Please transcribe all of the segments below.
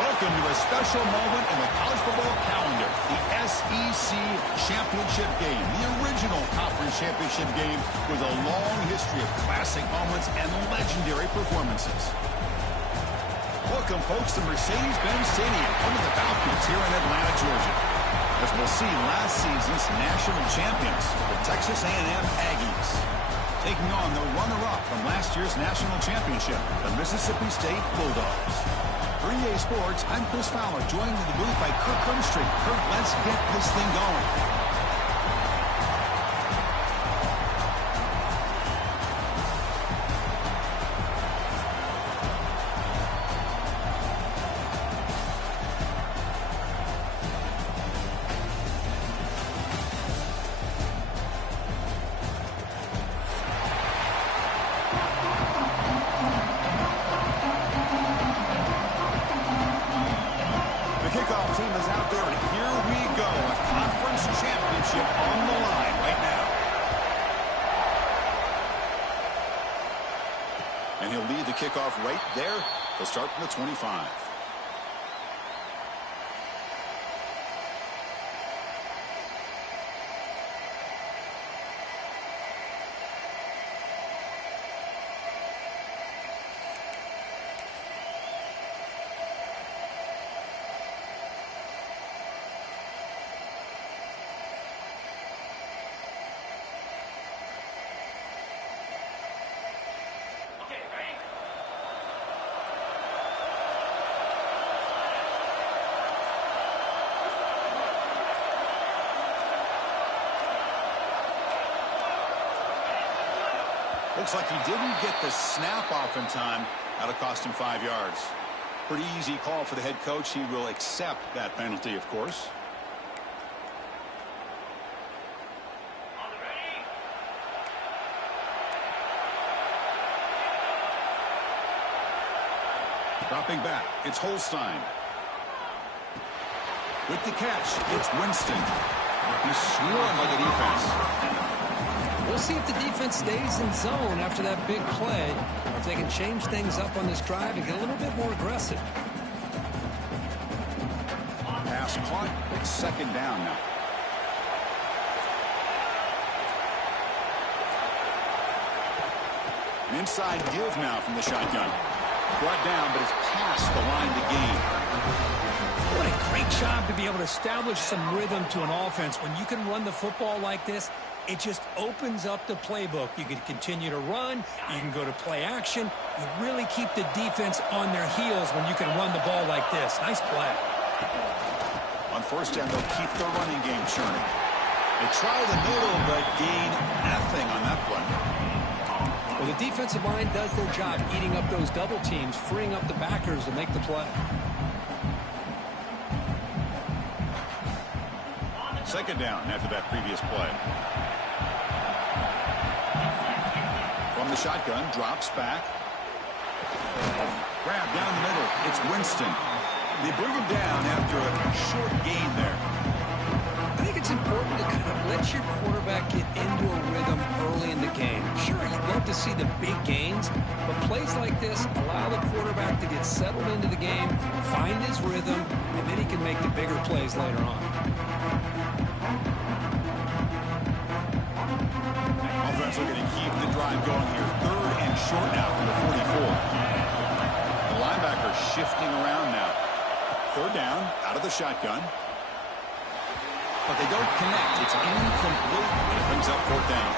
Welcome to a special moment in the college football calendar, the SEC Championship game, the original conference championship game with a long history of classic moments and legendary performances. Welcome, folks, to Mercedes-Benz Stadium, home of the Falcons here in Atlanta, Georgia. As we'll see last season's national champions, the Texas A&M Aggies, taking on the runner-up from last year's national championship, the Mississippi State Bulldogs. For EA Sports, I'm Chris Fowler, joined in the booth by Kirk Herbstreit. Kirk, let's get this thing going. Kickoff team is out there, and here we go. A conference championship on the line right now. And he'll lead the kickoff right there. He'll start from the 25. Looks like he didn't get the snap off in time. That'll cost him 5 yards. Pretty easy call for the head coach. He will accept that penalty, of course. Dropping back, it's Holstein. With the catch, it's Winston. He's swarmed by the defense. We'll see if the defense stays in zone after that big play, or if they can change things up on this drive and get a little bit more aggressive. Pass caught. It's second down now. An inside give now from the shotgun. Brought down, but it's past the line to gain. What a great job to be able to establish some rhythm to an offense. When you can run the football like this, it just opens up the playbook. You can continue to run. You can go to play action. You really keep the defense on their heels when you can run the ball like this. Nice play. On first down, they'll keep the running game churning. They try the middle, but gain nothing on that play. Well, the defensive line does their job eating up those double teams, freeing up the backers to make the play. Second down after that previous play. From the shotgun, drops back. Grab down the middle. It's Winston. They bring him down after a short gain there. I think it's important to kind of let your quarterback get into a rhythm early in the game. Sure, you'd love to see the big gains, but plays like this allow the quarterback to get settled into the game, find his rhythm, and then he can make the bigger plays later on. Offense looking to keep the drive going here. Third and short now from the 44. The linebacker shifting around now. Third down, out of the shotgun. But they don't connect. It's incomplete, and it brings up fourth down.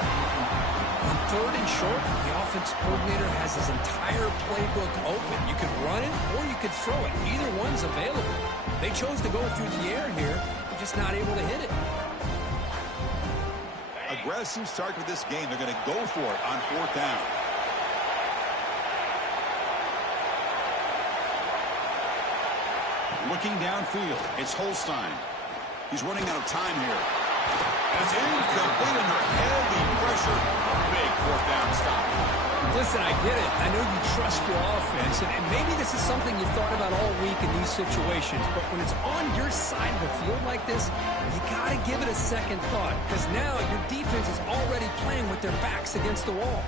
On third and short, the offense coordinator has his entire playbook open. You could run it or you could throw it. Either one's available. They chose to go through the air here. They're just not able to hit it. Aggressive start to this game. They're going to go for it on fourth down. Looking downfield, it's Holstein. He's running out of time here. And it's incomplete under heavy pressure. A big fourth down stop. Listen, I get it. I know you trust your offense, and maybe this is something you've thought about all week in these situations, but when it's on your side of the field like this, you got to give it a second thought, because now your defense is already playing with their backs against the wall.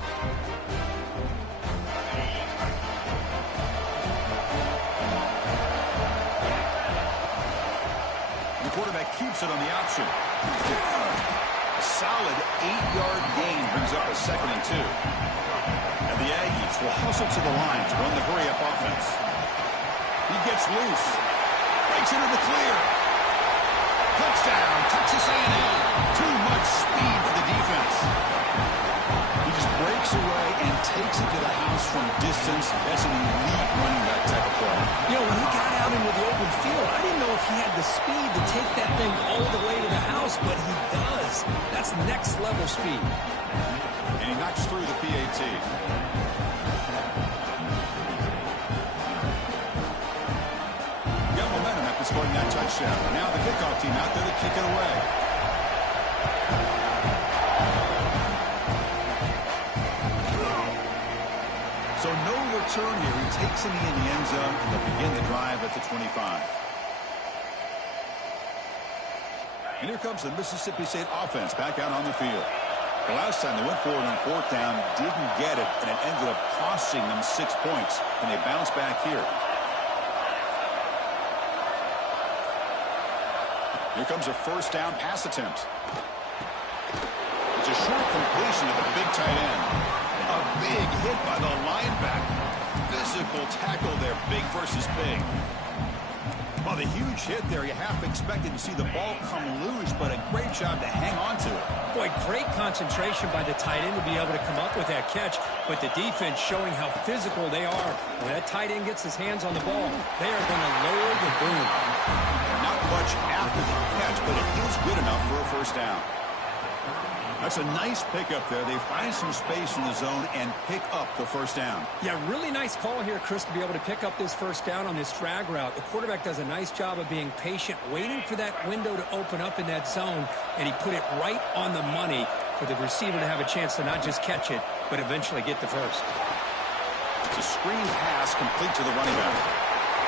quarterback keeps it on the option. A solid 8-yard gain brings up a 2nd and 2. And the Aggies will hustle to the line to run the hurry-up offense. He gets loose. Breaks into the clear. Touchdown, Texas A&M. Too much speed for the defense. He just breaks away and takes it to the house from distance. That's an elite running back type of play. You know, when he got out into the open field, I didn't know if he had the speed to take that thing all the way to the house, but he does. That's next level speed. And he knocks through the PAT. Got momentum after scoring that touchdown. Now the kickoff team out there to kick it away. So no return here. He takes it in the end zone, and they'll begin the drive at the 25. And here comes the Mississippi State offense back out on the field. The last time they went forward on 4th down, didn't get it, and it ended up costing them 6 points. And they bounce back here. Here comes a 1st down pass attempt. It's a short completion to the big tight end. A big hit by the linebacker. Physical tackle there, big versus big. Well, the huge hit there, you half expected to see the ball come loose, but a great job to hang on to it. Boy, great concentration by the tight end to be able to come up with that catch, but the defense showing how physical they are. When that tight end gets his hands on the ball, they are going to lower the boom. Not much after the catch, but it is good enough for a 1st down. That's a nice pickup there. They find some space in the zone and pick up the 1st down. Yeah, really nice call here, Chris, to be able to pick up this 1st down on this drag route. The quarterback does a nice job of being patient, waiting for that window to open up in that zone, and he put it right on the money for the receiver to have a chance to not just catch it, but eventually get the 1st. It's a screen pass complete to the running back.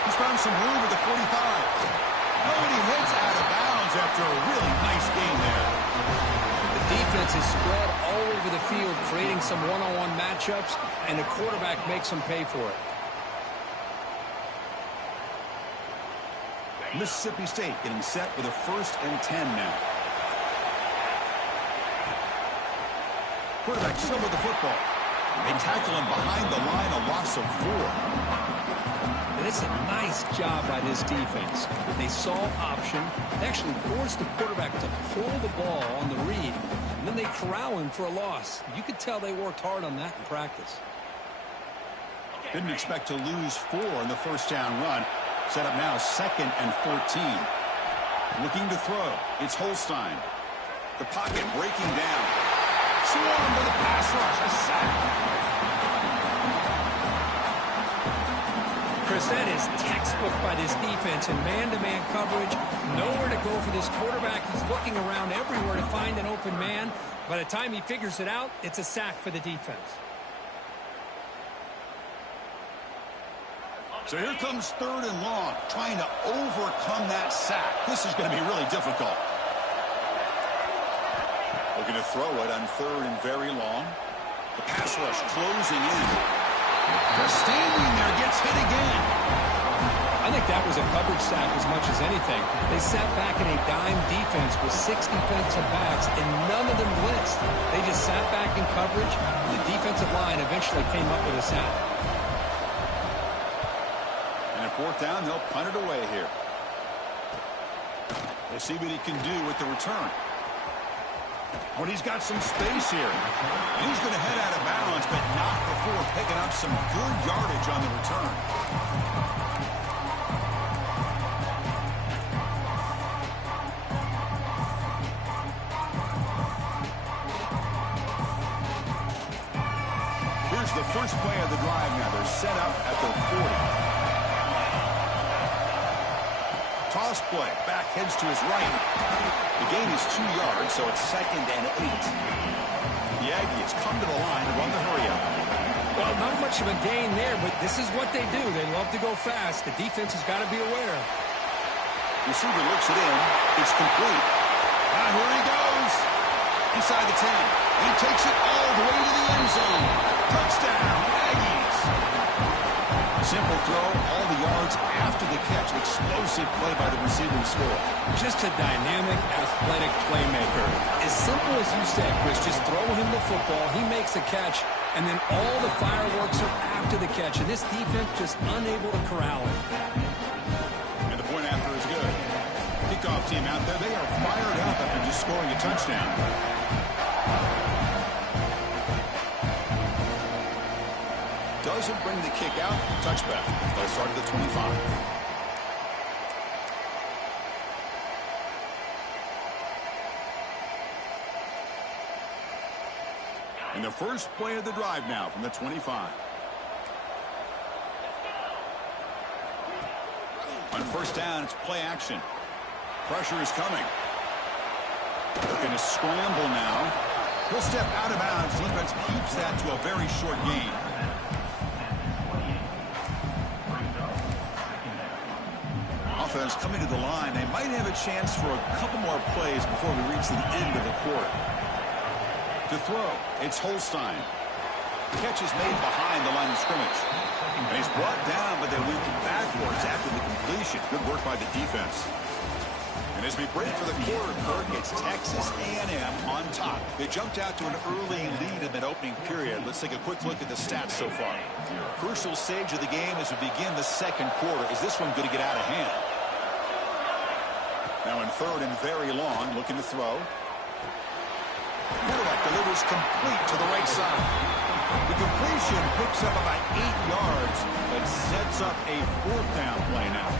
He's found some room at the 45. Oh, and he heads out of bounds after a really nice game there. Defense is spread all over the field, creating some one-on-one matchups, and the quarterback makes them pay for it. Mississippi State getting set with a 1st and 10 now. Quarterback still with the football. They tackle him behind the line, a loss of 4. And it's a nice job by this defense. They saw option. They actually forced the quarterback to pull the ball on the read, and then they corral him for a loss. You could tell they worked hard on that in practice. Didn't expect to lose 4 in the 1st down run. Set up now 2nd and 14. Looking to throw. It's Holstein. The pocket breaking down. Swarm with a pass rush. A sack. Chris, that is textbook by this defense in man-to-man coverage. Nowhere to go for this quarterback. He's looking around everywhere to find an open man. By the time he figures it out, it's a sack for the defense. So here comes 3rd and long, trying to overcome that sack. This is going to be really difficult. Looking to throw it on 3rd and very long. The pass rush closing in. Just standing there, gets hit again. I think that was a coverage sack as much as anything. They sat back in a dime defense with 6 defensive backs, and none of them blitzed. They just sat back in coverage, and the defensive line eventually came up with a sack. And at 4th down, they'll punt it away here. We'll see what he can do with the return. When he's got some space here. He's going to head out of bounds, but not before picking up some good yardage on the return. Here's the first play of the drive now. They're set up at the 40. Toss play. Back heads to his right. The gain is 2 yards, so it's 2nd and 8. The Aggies come to the line to run the hurry-up. Well, not much of a gain there, but this is what they do. They love to go fast. The defense has got to be aware. Receiver looks it in. It's complete. Now here he goes. Inside the 10. He takes it all the way to the end zone. Touchdown, Aggies. Simple throw, all the yards after the catch. Explosive play by the receiver to score. Just a dynamic, athletic playmaker. As simple as you said, Chris, just throw him the football, he makes a catch, and then all the fireworks are after the catch. And this defense just unable to corral him. And the point after is good. Kickoff team out there, they are fired up after just scoring a touchdown. Doesn't bring the kick out. Touchback. They'll start at the 25. And the first play of the drive now from the 25. On first down, it's play action. Pressure is coming. Looking to scramble now. He'll step out of bounds. Defense keeps that to a very short gain. Offense coming to the line. They might have a chance for a couple more plays before we reach the end of the quarter. To throw, it's Holstein. Catch is made behind the line of scrimmage. And he's brought down, but they went backwards after the completion. Good work by the defense. And as we break for the quarter, Kirk, it's Texas A&M on top. They jumped out to an early lead in that opening period. Let's take a quick look at the stats so far. Crucial stage of the game as we begin the second quarter. Is this one going to get out of hand? Now in third and very long, looking to throw. Quarterback delivers complete to the right side. The completion picks up about 8 yards, but sets up a fourth down play now.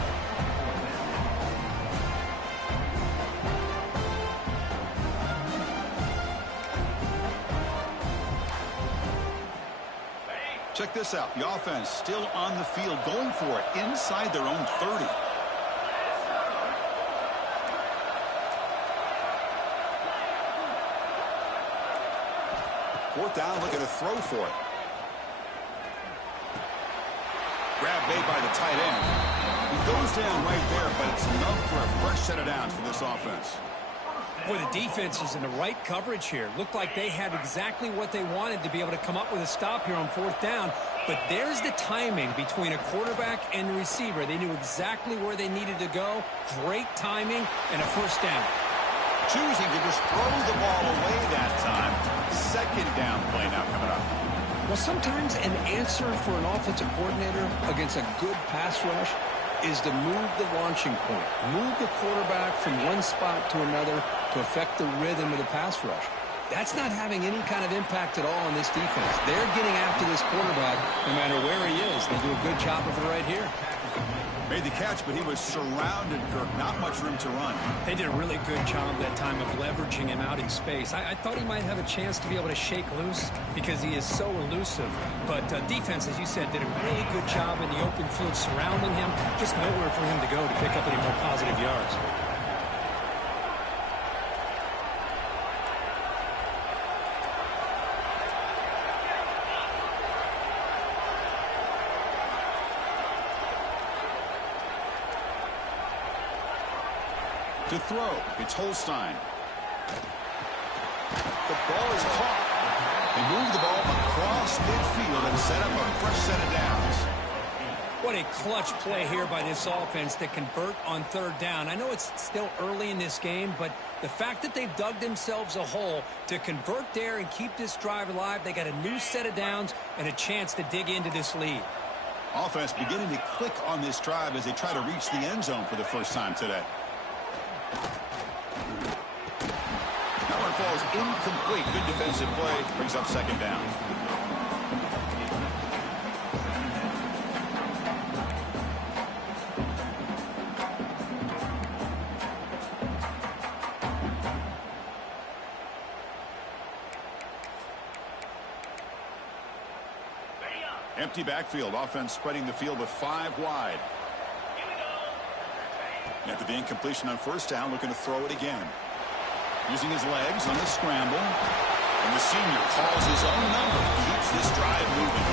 Check this out. The offense still on the field, going for it inside their own 30. Fourth down, looking to throw for it. Grab made by the tight end. He goes down right there, but it's enough for a fresh set of downs for this offense. Boy, the defense is in the right coverage here. Looked like they had exactly what they wanted to be able to come up with a stop here on fourth down. But there's the timing between a quarterback and the receiver. They knew exactly where they needed to go. Great timing and a first down. Choosing to just throw the ball away that time. Second down play now coming up. Well, sometimes an answer for an offensive coordinator against a good pass rush is to move the launching point. Move the quarterback from one spot to another to affect the rhythm of the pass rush. That's not having any kind of impact at all on this defense. They're getting after this quarterback no matter where he is. They do a good job of it right here. Made the catch, but he was surrounded, Kirk. Not much room to run. They did a really good job that time of leveraging him out in space. I thought he might have a chance to be able to shake loose because he is so elusive. But defense, as you said, did a really good job in the open field surrounding him. Just nowhere for him to go to pick up any more positive yards. To throw, it's Holstein. The ball is caught. They move the ball across midfield and set up a fresh set of downs. What a clutch play here by this offense to convert on third down. I know it's still early in this game, but the fact that they've dug themselves a hole to convert there and keep this drive alive, they got a new set of downs and a chance to dig into this lead. Offense beginning to click on this drive as they try to reach the end zone for the first time today. That one falls incomplete. Good defensive play. Brings up second down. Empty backfield. Offense spreading the field with 5 wide. After the incompletion on first down, looking to throw it again. Using his legs on the scramble. And the senior calls his own number. Keeps this drive moving.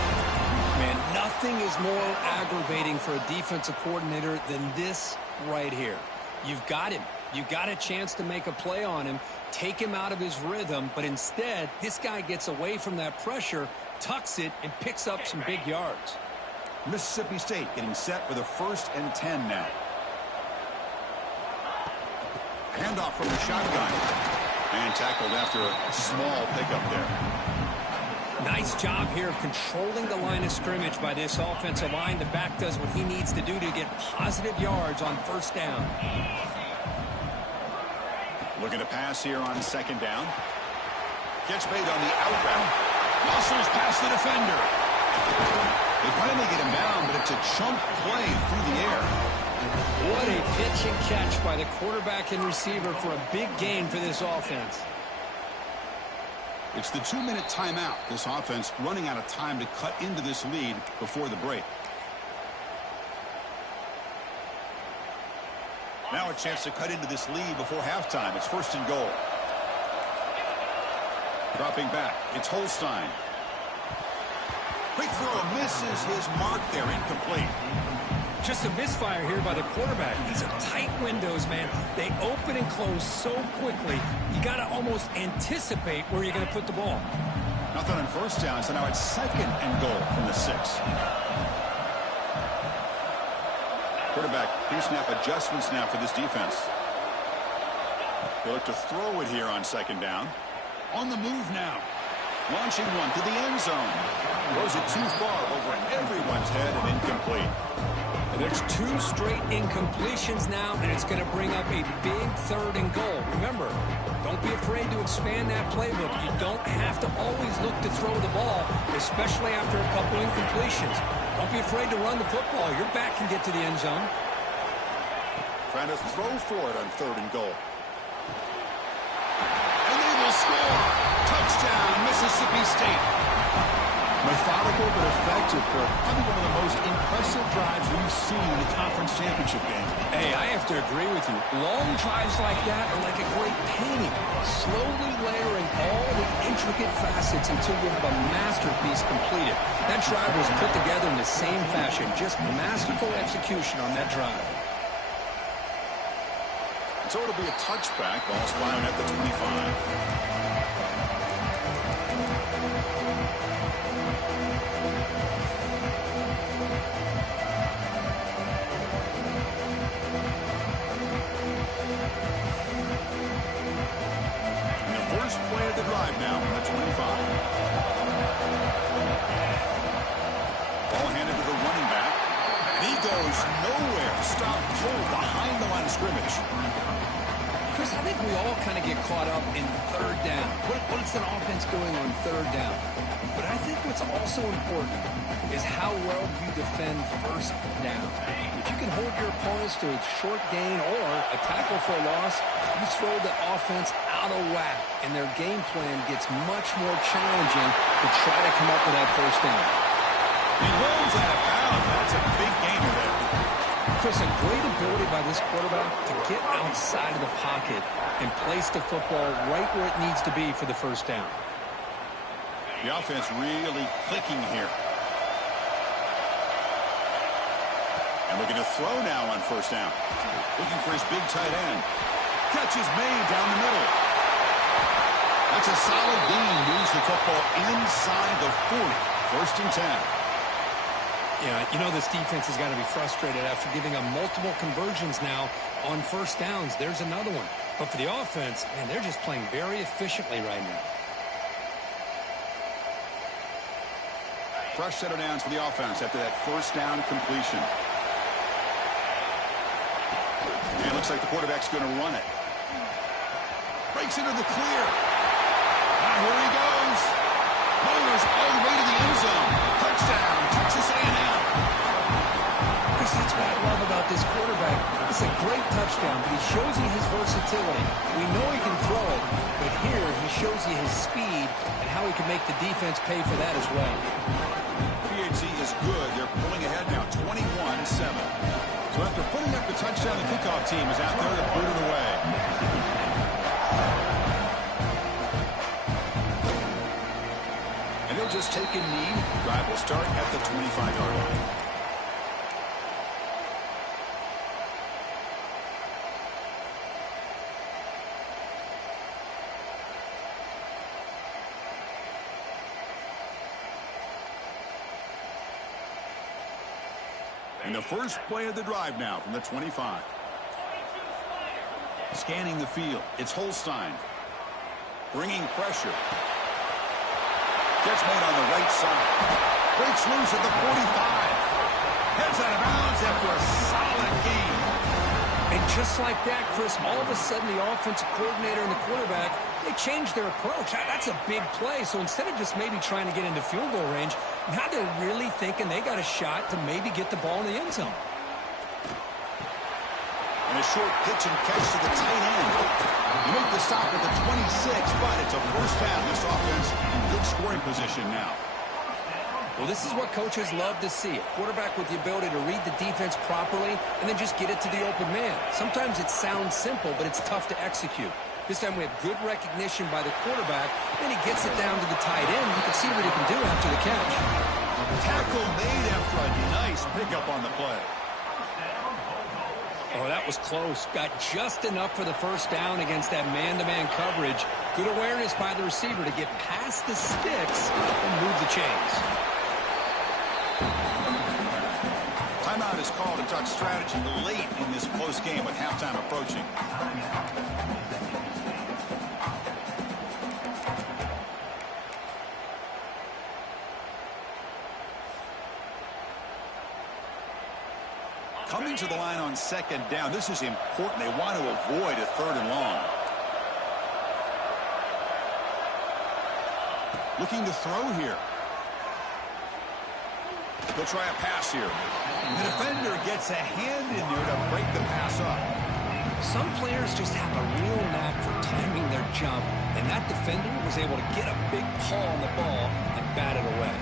Man, nothing is more aggravating for a defensive coordinator than this right here. You've got him. You've got a chance to make a play on him, take him out of his rhythm, but instead, this guy gets away from that pressure, tucks it, and picks up some big yards. Mississippi State getting set for the 1st and 10 now. Handoff from the shotgun. And tackled after a small pickup there. Nice job here of controlling the line of scrimmage by this offensive line. The back does what he needs to do to get positive yards on 1st down. Looking to pass here on 2nd down. Gets made on the out route. Muscles past the defender. They finally get him down, but it's a chunk play through the air. What a pitch and catch by the quarterback and receiver for a big gain for this offense. It's the 2-minute timeout. This offense running out of time to cut into this lead before the break. Now a chance to cut into this lead before halftime. It's 1st and goal. Dropping back. It's Holstein. Quick throw misses his mark there. Incomplete. Just a misfire here by the quarterback. These are tight windows, man. They open and close so quickly. You got to almost anticipate where you're going to put the ball. Nothing on 1st down, so now it's 2nd and goal from the 6. Quarterback, pre-snap adjustments now for this defense. They look to throw it here on 2nd down. On the move now. Launching one to the end zone. Throws it too far over everyone's head and incomplete. And there's 2 straight incompletions now, and it's going to bring up a big 3rd and goal. Remember, don't be afraid to expand that playbook. You don't have to always look to throw the ball, especially after a couple incompletions. Don't be afraid to run the football. Your back can get to the end zone. Trying to throw for it on 3rd and goal. And they will score. Touchdown, Mississippi State. Methodical but effective for probably one of the most impressive drives we've seen in the conference championship game. Hey, I have to agree with you. Long drives like that are like a great painting. Slowly layering all the intricate facets until you have a masterpiece completed. That drive was put together in the same fashion. Just masterful execution on that drive. So it'll be a touchback. Ball spotted at the 25. Now on the 25. Ball handed to the running back. And he goes nowhere. Stop cold behind the line of scrimmage. Chris, I think we all kind of get caught up in 3rd down. What is an offense doing on 3rd down? But I think what's also important is how well you defend 1st down. If you can hold your opponents to a short gain or a tackle for a loss, you throw the offense out of whack, and their game plan gets much more challenging to try to come up with that 1st down. He rolls out of bounds. That's a big gainer there. Chris, a great ability by this quarterback to get outside of the pocket and place the football right where it needs to be for the 1st down. The offense really clicking here. And looking to throw now on 1st down. Looking for his big tight end. Catch is made down the middle. That's a solid gain. Moves the football inside the 40. 1st and 10. Yeah, you know this defense has got to be frustrated after giving up multiple conversions now on 1st downs. There's another one. But for the offense, man, they're just playing very efficiently right now. Fresh set of downs for the offense after that 1st down completion. And it looks like the quarterback's going to run it. Breaks into the clear. Now here he goes. Motors all the way to the end zone. Touchdown, Texas A&M. Chris, that's what I love about this quarterback. It's a great touchdown, but he shows you his versatility. We know he can throw it, but here he shows you his speed and how he can make the defense pay for that as well. PHC is good. They're pulling ahead now, 21-7. So after putting up the touchdown, the kickoff team is out there to put it away. And they'll just take a knee. Drive will start at the 25-yard line. And the first play of the drive now from the 25. Scanning the field, it's Holstein. Bringing pressure. Gets made on the right side. Breaks loose at the 45. Heads out of bounds after a solid game. And just like that, Chris, all of a sudden the offensive coordinator and the quarterback, they changed their approach. That's a big play. So instead of just maybe trying to get into field goal range, now they're really thinking they got a shot to maybe get the ball in the end zone. And a short pitch and catch to the tight end. You make the stop at the 26, but it's a first down. This offense in good scoring position now. Well, this is what coaches love to see. A quarterback with the ability to read the defense properly and then just get it to the open man. Sometimes it sounds simple, but it's tough to execute. This time we have good recognition by the quarterback. Then he gets it down to the tight end. You can see what he can do after the catch. Tackle made after a nice pickup on the play. Oh, that was close. Got just enough for the first down against that man-to-man coverage. Good awareness by the receiver to get past the sticks and move the chains. Timeout is called to talk strategy late in this close game with halftime approaching. Coming to the line on second down. This is important. They want to avoid a third and long. Looking to throw here. They'll try a pass here. The defender gets a hand in there to break the pass up. Some players just have a real knack for timing their jump, and that defender was able to get a big paw on the ball and bat it away.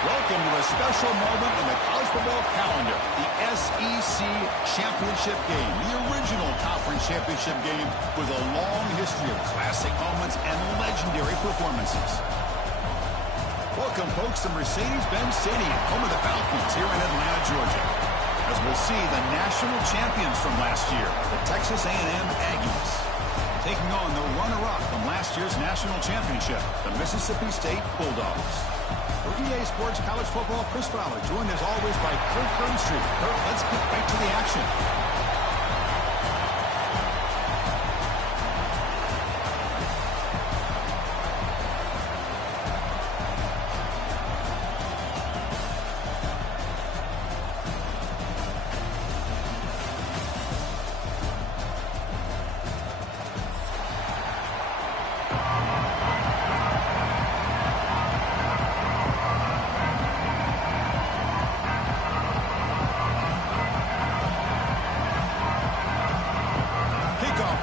Welcome to a special moment in the college football calendar, the SEC Championship Game, the original conference championship game with a long history of classic moments and legendary performances. Welcome, folks, to Mercedes-Benz Stadium, home of the Falcons here in Atlanta, Georgia, as we'll see the national champions from last year, the Texas A&M Aggies, taking on the runner-up from last year's national championship, the Mississippi State Bulldogs. For EA Sports College Football, Chris Fowler, joined as always by Kirk Herbstreit. Kirk, let's get right to the action.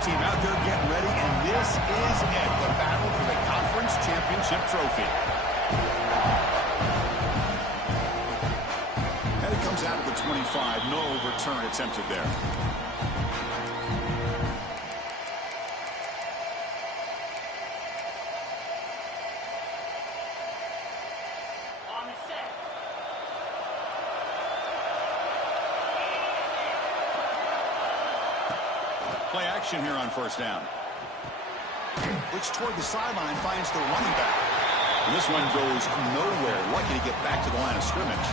Team out there getting ready, and this is it, the battle for the conference championship trophy. And it comes out of the 25, no return attempted there. Play action here on first down. Which toward the sideline finds the running back. And this one goes nowhere. Lucky to get back to the line of scrimmage.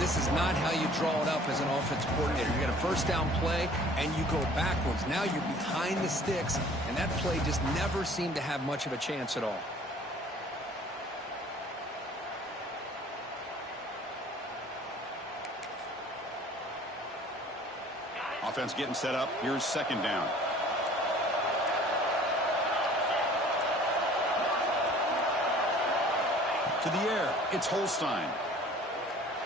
this is not how you draw it up as an offensive coordinator. You get a first down play, and you go backwards. Now you're behind the sticks, and that play just never seemed to have much of a chance at all. Offense getting set up. Here's second down. To the air, it's Holstein.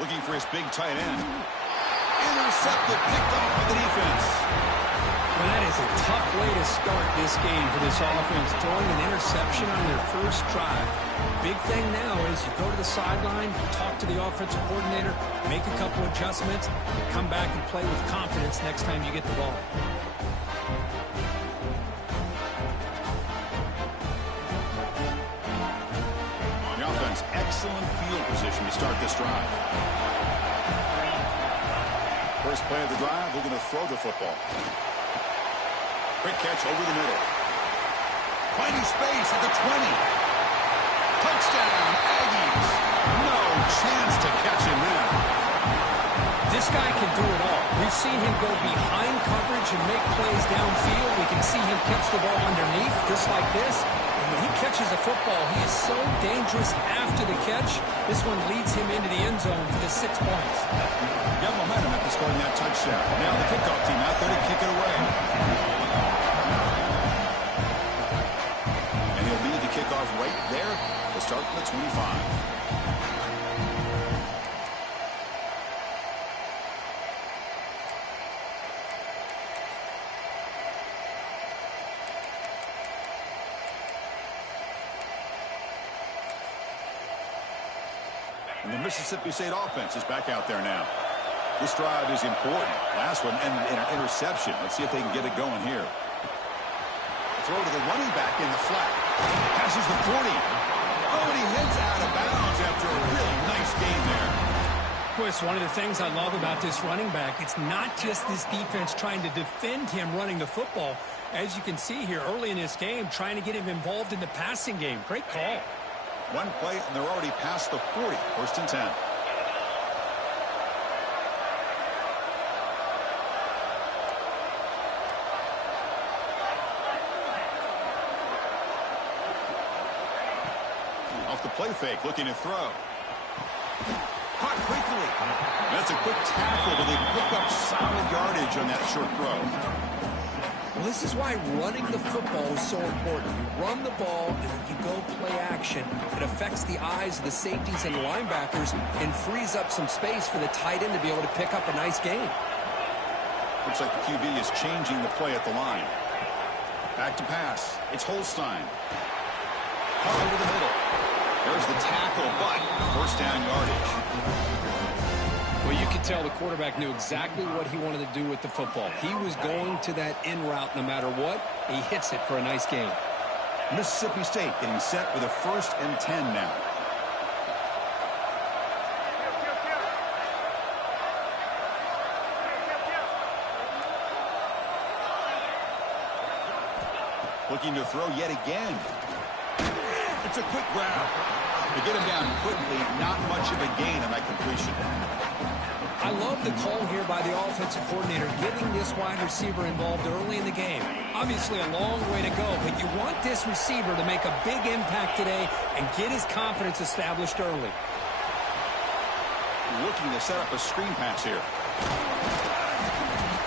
Looking for his big tight end. Intercepted, picked off by the defense. Well, that is a tough way to start this game for this offense, throwing an interception on their first drive. Big thing now is you go to the sideline, talk to the offensive coordinator, make a couple adjustments, and come back and play with confidence next time you get the ball. Excellent field position to start this drive. First play of the drive, they're going to throw the football. Quick catch over the middle. Finding space at the 20. Touchdown, Aggies. No chance to catch him there. This guy can do it all. We've seen him go behind coverage and make plays downfield. We can see him catch the ball underneath, just like this. When he catches a football, he is so dangerous after the catch. This one leads him into the end zone for the 6 points. Got momentum after scoring that touchdown. Now the kickoff team out there to kick it away. And he'll lead the kickoff right there to start from the 25. And the Mississippi State offense is back out there now. This drive is important. Last one ended in an interception. Let's see if they can get it going here. Throw to the running back in the flat. Passes the 40. Oh, and he heads out of bounds after a really nice game there. Boy, it's one of the things I love about this running back. It's not just this defense trying to defend him running the football. As you can see here early in this game, trying to get him involved in the passing game. Great call. One play, and they're already past the 40. First and 10. Off the play fake, looking to throw. Caught quickly. That's a quick tackle, but they pick up solid yardage on that short throw. Well, this is why running the football is so important. You run the ball, and when you go play action, it affects the eyes of the safeties and linebackers and frees up some space for the tight end to be able to pick up a nice gain. Looks like the QB is changing the play at the line. Back to pass. It's Holstein. Caught over the middle. There's the tackle, but first down yardage. Well, you could tell the quarterback knew exactly what he wanted to do with the football. He was going to that in route no matter what. He hits it for a nice gain. Mississippi State getting set with a 1st and 10 now. Looking to throw yet again. It's a quick grab. They get him down quickly. Not much of a gain on that completion. I love the call here by the offensive coordinator, getting this wide receiver involved early in the game. Obviously a long way to go, but you want this receiver to make a big impact today and get his confidence established early. Looking to set up a screen pass here.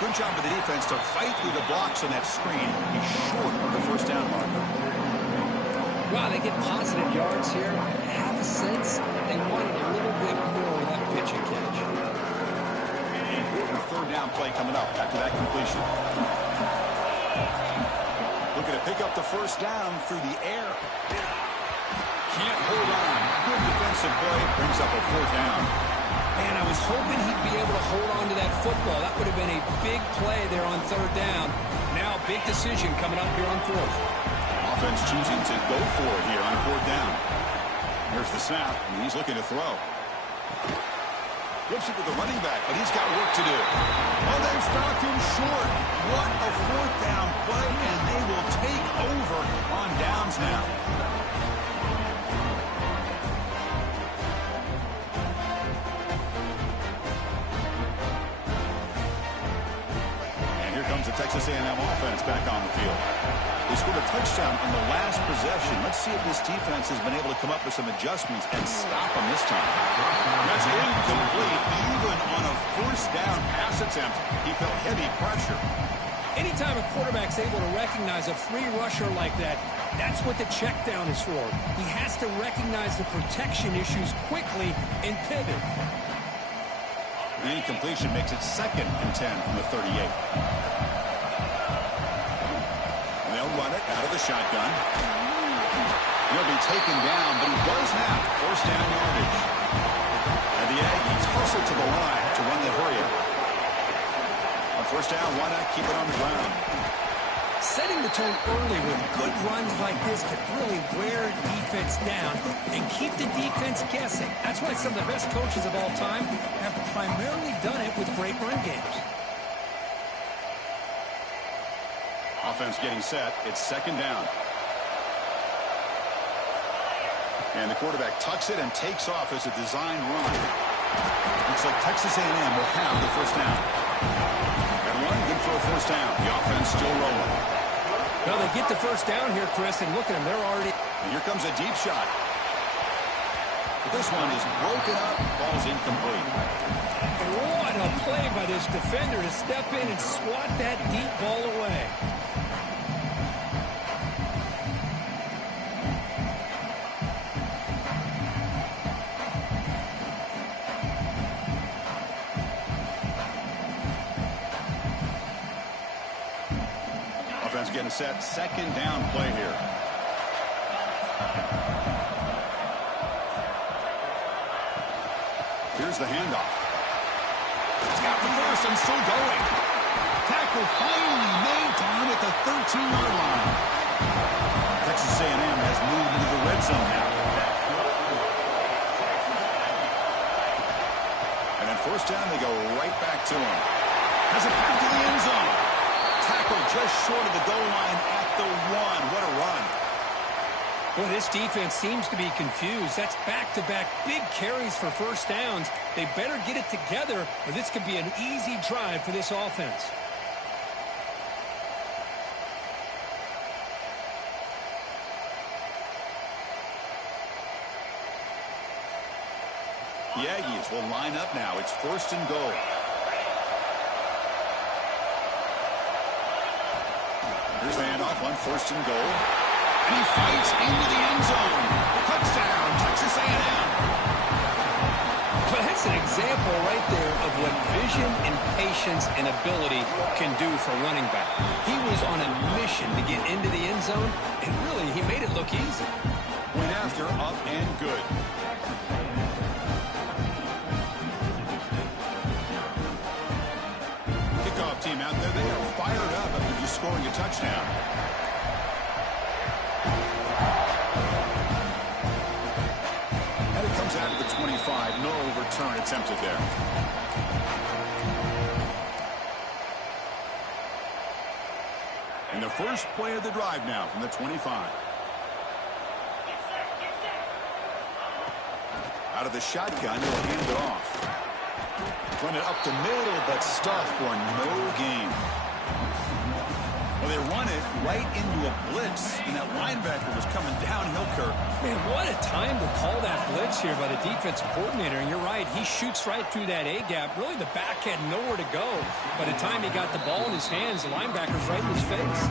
Good job of the defense to fight through the blocks on that screen. He's short of the first down marker. Wow, they get positive yards here. I have a sense they wanted a little bit more of that pitch and catch. Third down play coming up after that completion. Looking to pick up the first down through the air. Can't hold on. Good defensive play. Brings up a 4th down. Man, I was hoping he'd be able to hold on to that football. That would have been a big play there on 3rd down. Now, big decision coming up here on 4th. Offense choosing to go for it here on 4th down. There's the snap, and he's looking to throw. Flips it to the running back, but he's got work to do. Oh, they've stopped him short. What a 4th down play, and they will take over on downs now. Texas A&M offense back on the field. They scored a touchdown on the last possession. Let's see if this defense has been able to come up with some adjustments and stop them this time. That's incomplete. Even on a first down pass attempt, he felt heavy pressure. Anytime a quarterback's able to recognize a free rusher like that, that's what the check down is for. He has to recognize the protection issues quickly and pivot. The incompletion makes it 2nd and 10 from the 38. And they'll run it out of the shotgun. He'll be taken down, but he does have first down yardage. And the Aggies hustle to the line to run the hurry up. On first down, why not keep it on the ground? Setting the tone early with good runs like this could really wear defense down and keep the defense guessing. That's why some of the best coaches of all time have primarily done it with great run games. Offense getting set. It's 2nd down. And the quarterback tucks it and takes off as a design run. Looks like Texas A&M will have the first down. And one good for a first down. The offense still rolling. Well, they get the first down here, Chris, and look at them. They're already... And here comes a deep shot. But this one is broken up, falls incomplete. What a play by this defender to step in and swat that deep ball away. Offense getting set. 2nd down play here. Here's the handoff. He's got the first and still going. Tackle finally made down at the 13-yard line. Texas A&M has moved into the red zone now. And then first down, they go right back to him. Has it back to the end zone. Tackle just short of the goal line at the 1. What a run. Well, this defense seems to be confused. That's back-to-back big carries for first downs. They better get it together, or this could be an easy drive for this offense. The Aggies will line up now. It's 1st and goal. Here's the handoff on 1st and goal. And he fights into the end zone. Touchdown, Texas A&M. Well, that's an example right there of what vision and patience and ability can do for running back. He was on a mission to get into the end zone, and really, he made it look easy. Went after, up and good. Kickoff team out there, they are fired up after just scoring a touchdown. And it comes out of the 25. No return attempted there. And the first play of the drive now from the 25. Out of the shotgun, he'll hand it off. Run it up the middle, but stuffed for no gain. Well, they run it right into a blitz, and that linebacker was coming downhill, Kirk. Man, what a time to call that blitz here by the defensive coordinator. And you're right, he shoots right through that A-gap. Really, the back had nowhere to go. By the time he got the ball in his hands, the linebacker's right in his face.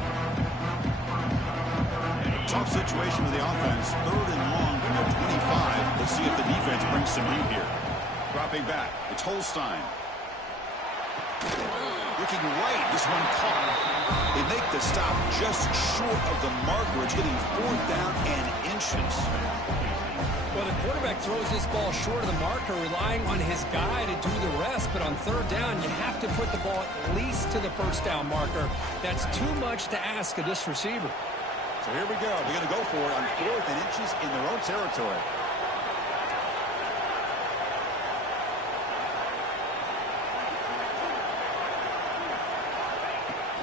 Tough situation with the offense. 3rd and long from their 25. Let's see if the defense brings some heat here. Dropping back, it's Holstein. Looking right, this one caught. They make the stop just short of the marker. It's getting 4th down and inches. Well, the quarterback throws this ball short of the marker, relying on his guy to do the rest. But on 3rd down, you have to put the ball at least to the first down marker. That's too much to ask of this receiver. So here we go. They're going to go for it on 4th and inches in their own territory.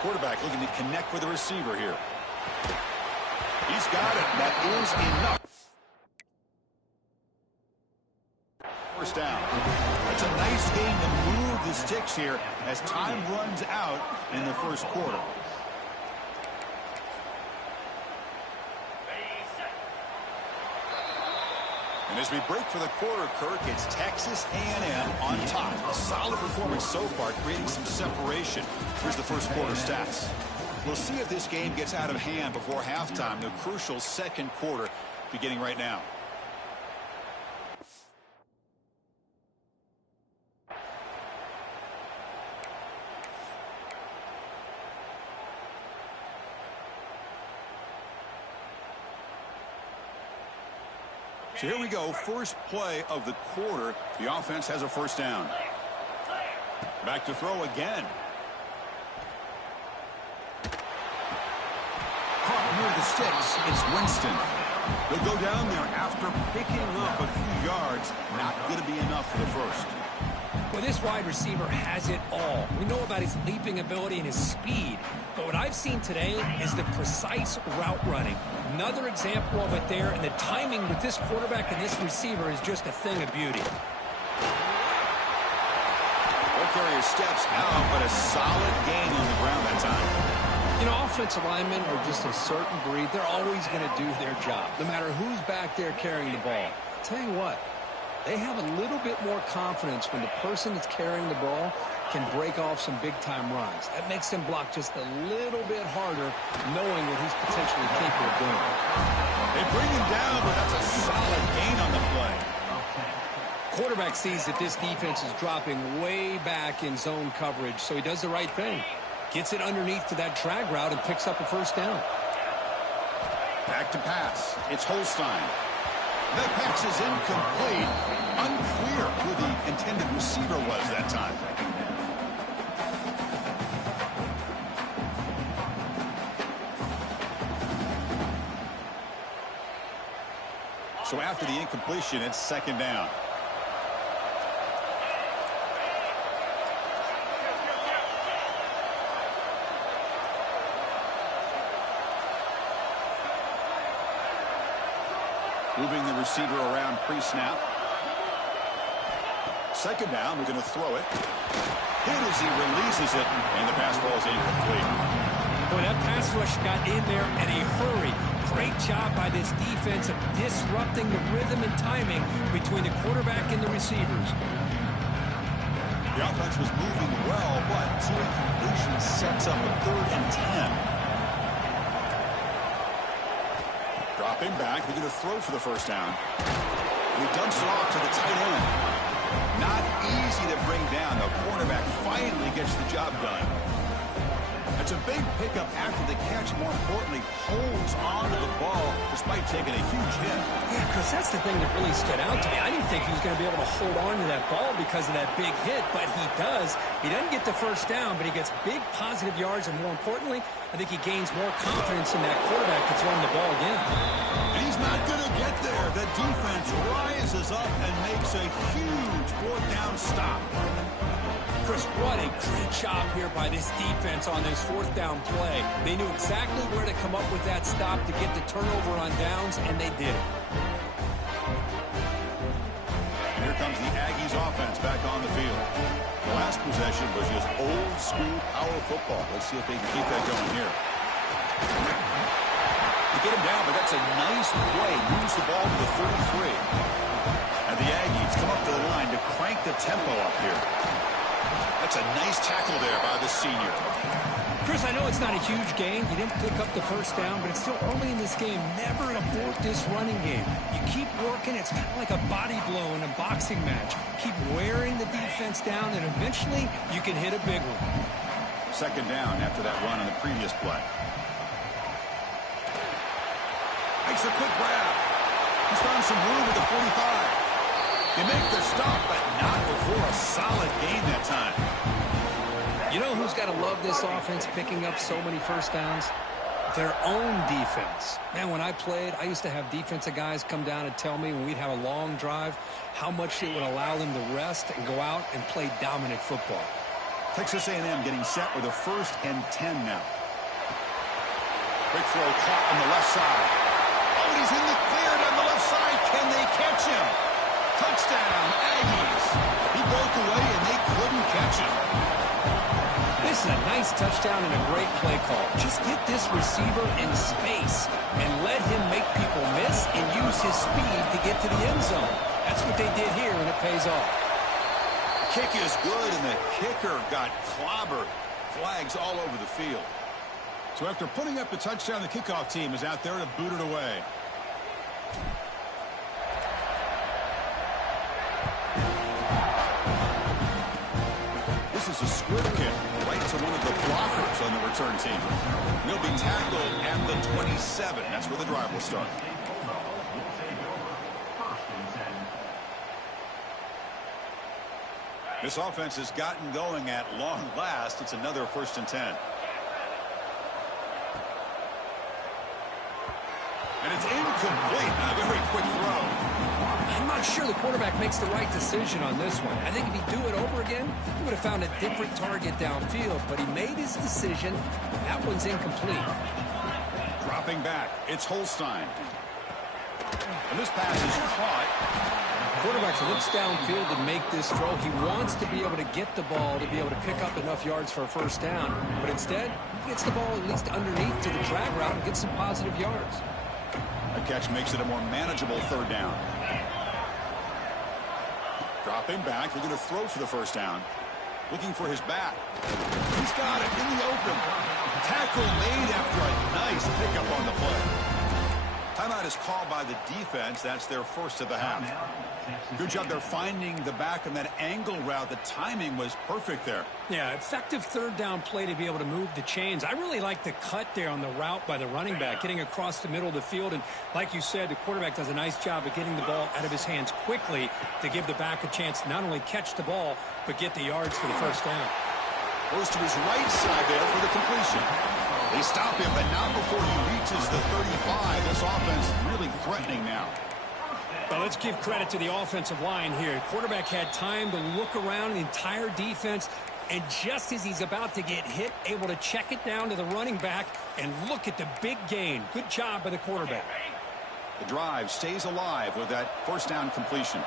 Quarterback looking to connect with the receiver here. He's got it. That is enough. first down. It's a nice game to move the sticks here as time runs out in the first quarter. And as we break for the quarter, Kirk, it's Texas A&M on top. A solid performance so far, creating some separation. Here's the first quarter stats. We'll see if this game gets out of hand before halftime. The crucial second quarter beginning right now. So here we go, first play of the quarter. The offense has a first down. Back to throw again. Caught near the sticks. It's Winston. He'll go down there after picking up a few yards. Not going to be enough for the first. Well, this wide receiver has it all. We know about his leaping ability and his speed. But what I've seen today is the precise route running. Another example of it there, and the timing with this quarterback and this receiver is just a thing of beauty. Ball carrier steps out, but a solid gain on the ground that time. You know, offensive linemen are just a certain breed. They're always going to do their job, no matter who's back there carrying the ball. I'll tell you what, they have a little bit more confidence when the person that's carrying the ball can break off some big-time runs. That makes them block just a little bit harder, knowing what he's potentially capable of doing. They bring him down, but that's a solid gain on the play. Quarterback sees that this defense is dropping way back in zone coverage, so he does the right thing. Gets it underneath to that drag route and picks up a first down. Back to pass. It's Holstein. That pass is incomplete. Unclear who the intended receiver was that time. So after the incompletion, it's second down. Moving the receiver around pre-snap. Second down, we're going to throw it. Hit as he releases it, and the pass ball is incomplete. Boy, that pass rush got in there in a hurry. Great job by this defense of disrupting the rhythm and timing between the quarterback and the receivers. The offense was moving well, but two incompletions sets up a 3rd and 10. Dropping back, they're going to throw for the first down. He dumps it off to the tight end. Not easy to bring down. The cornerback finally gets the job done. It's a big pickup after the catch. More importantly, holds on to the ball despite taking a huge hit. Yeah, Chris, that's the thing that really stood out to me. I didn't think he was going to be able to hold on to that ball because of that big hit, but he does. He doesn't get the first down, but he gets big positive yards, and more importantly, I think he gains more confidence in that quarterback to throw him the ball again. And he's not going to get there. The defense rises up and makes a huge 4th down stop. Chris, what a great job here by this defense on this 4th down play. They knew exactly where to come up with that stop to get the turnover on downs, and they did it. And here comes the Aggies offense back on the field. The last possession was just old school power football. Let's see if they can keep that going here. They get him down, but that's a nice play. Moves the ball to the 33. And the Aggies come up to the line to crank the tempo up here. That's a nice tackle there by the senior. Chris, I know it's not a huge gain. You didn't pick up the first down, but it's still early in this game. Never abort this running game. You keep working. It's kind of like a body blow in a boxing match. Keep wearing the defense down, and eventually you can hit a big one. Second down after that run on the previous play. Makes a quick grab. He's found some room at the 45. They make the stop, but not before a solid gain that time. You know who's got to love this offense picking up so many first downs? Their own defense. Man, when I played, I used to have defensive guys come down and tell me when we'd have a long drive how much it would allow them to rest and go out and play dominant football. Texas A&M getting set with a 1st and 10 now. Quick throw caught on the left side. Oh, he's in the clear down the left side. Can they catch him? Touchdown, Aggies. He broke away, and they couldn't catch him. This is a nice touchdown and a great play call. Just get this receiver in space and let him make people miss and use his speed to get to the end zone. That's what they did here, and it pays off. Kick is good, and the kicker got clobbered. Flags all over the field. So after putting up the touchdown, the kickoff team is out there to boot it away. This is a squib kick right to one of the blockers on the return team. He'll be tackled at the 27. That's where the drive will start. This offense has gotten going at long last. It's another 1st and 10. And it's incomplete. A very quick throw. I'm not sure the quarterback makes the right decision on this one. I think if he'd do it over again, he would have found a different target downfield. But he made his decision. That one's incomplete. Dropping back. It's Holstein. And this pass is caught. Quarterback looks downfield to make this throw. He wants to be able to get the ball to be able to pick up enough yards for a 1st down. But instead, he gets the ball at least underneath to the drag route and gets some positive yards. A catch makes it a more manageable 3rd down. Dropping back. They're going to throw for the 1st down. Looking for his back. He's got it in the open. Tackle made after a nice pickup on the play. Timeout is called by the defense. That's their 1st of the half. Good job there finding the back on that angle route. The timing was perfect there. Yeah, effective 3rd down play to be able to move the chains. I really like the cut there on the route by the running back, getting across the middle of the field. And like you said, the quarterback does a nice job of getting the ball out of his hands quickly to give the back a chance to not only catch the ball, but get the yards for the 1st down. Goes to his right side there for the completion. They stop him, but not before he reaches the 35. This offense really threatening now. Well, let's give credit to the offensive line here. Quarterback had time to look around the entire defense, and just as he's about to get hit, able to check it down to the running back, and look at the big gain. Good job by the quarterback. The drive stays alive with that 1st down completion.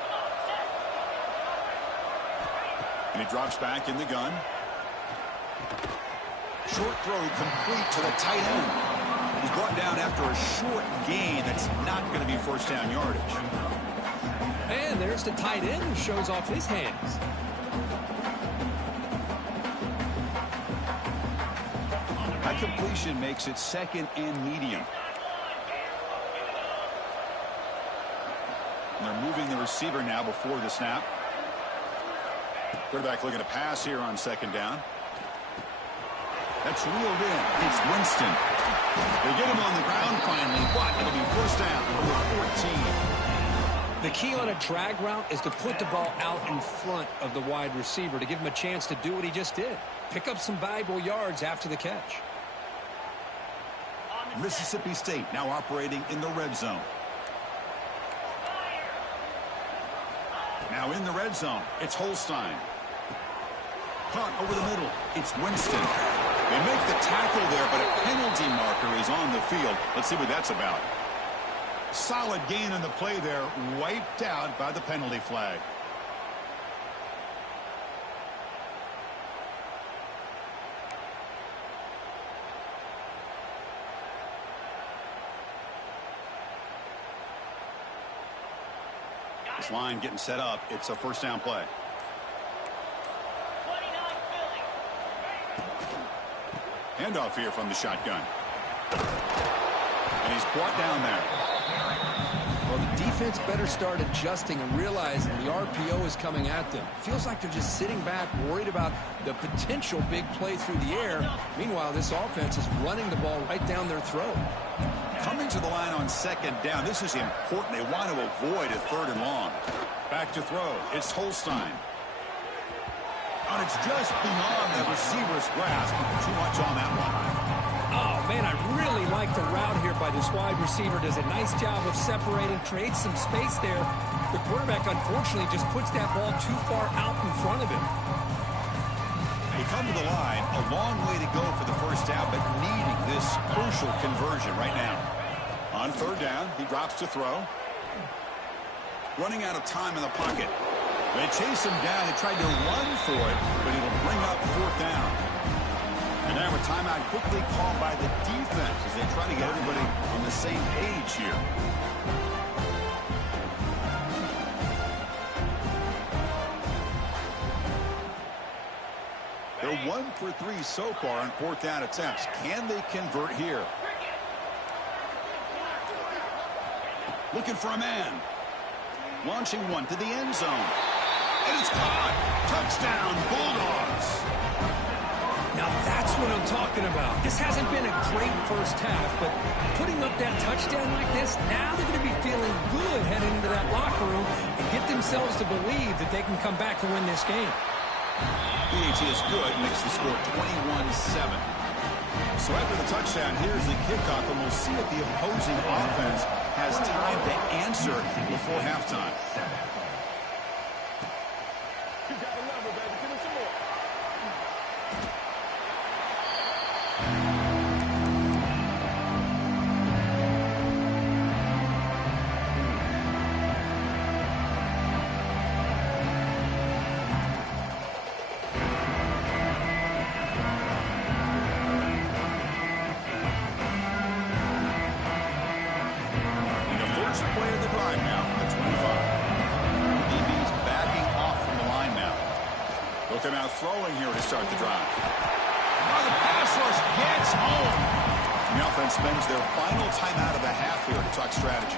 And he drops back in the gun. Short throw complete to the tight end. He's brought down after a short gain. That's not going to be 1st down yardage. And there's the tight end who shows off his hands. That completion makes it 2nd and medium. And they're moving the receiver now before the snap. Quarterback looking to pass here on 2nd down. That's reeled in. It's Winston. They get him on the ground finally, but it'll be 1st down over 14. The key on a drag route is to put the ball out in front of the wide receiver to give him a chance to do what he just did. Pick up some valuable yards after the catch. Mississippi State now operating in the red zone. Now in the red zone, it's Holstein. Caught over the middle. It's Winston. They make the tackle there, but a penalty marker is on the field. Let's see what that's about. Solid gain on the play there, wiped out by the penalty flag. This line getting set up. It's a 1st down play. Handoff here from the shotgun. And he's brought down there. Well, the defense better start adjusting and realizing the RPO is coming at them. Feels like they're just sitting back, worried about the potential big play through the air. Meanwhile, this offense is running the ball right down their throat. Coming to the line on 2nd down. This is important. They want to avoid a 3rd and long. Back to throw. It's Holstein. And it's just beyond the receiver's grasp. Too much on that one. Oh, man, I really like the route here by this wide receiver. Does a nice job of separating, creates some space there. The quarterback, unfortunately, just puts that ball too far out in front of him. They come to the line. A long way to go for the 1st down, but needing this crucial conversion right now. On 3rd down, he drops to throw. Running out of time in the pocket. They chase him down. They tried to run for it, but it'll bring up 4th down. And now a timeout quickly called by the defense as they try to get everybody on the same page here. They're 1 for 3 so far on 4th down attempts. Can they convert here? Looking for a man. Launching one to the end zone. And it's caught. Touchdown, Bulldogs. Now that's what I'm talking about. This hasn't been a great first half, but putting up that touchdown like this, now they're going to be feeling good heading into that locker room and get themselves to believe that they can come back and win this game. PAT is good, makes the score 21-7. So after the touchdown, here's the kickoff, and we'll see if the opposing offense has time to answer before halftime. You got a level, baby. Give me some more. Out throwing here to start the drive. Now the pass rush gets home. The offense spends their final timeout of the half here to talk strategy.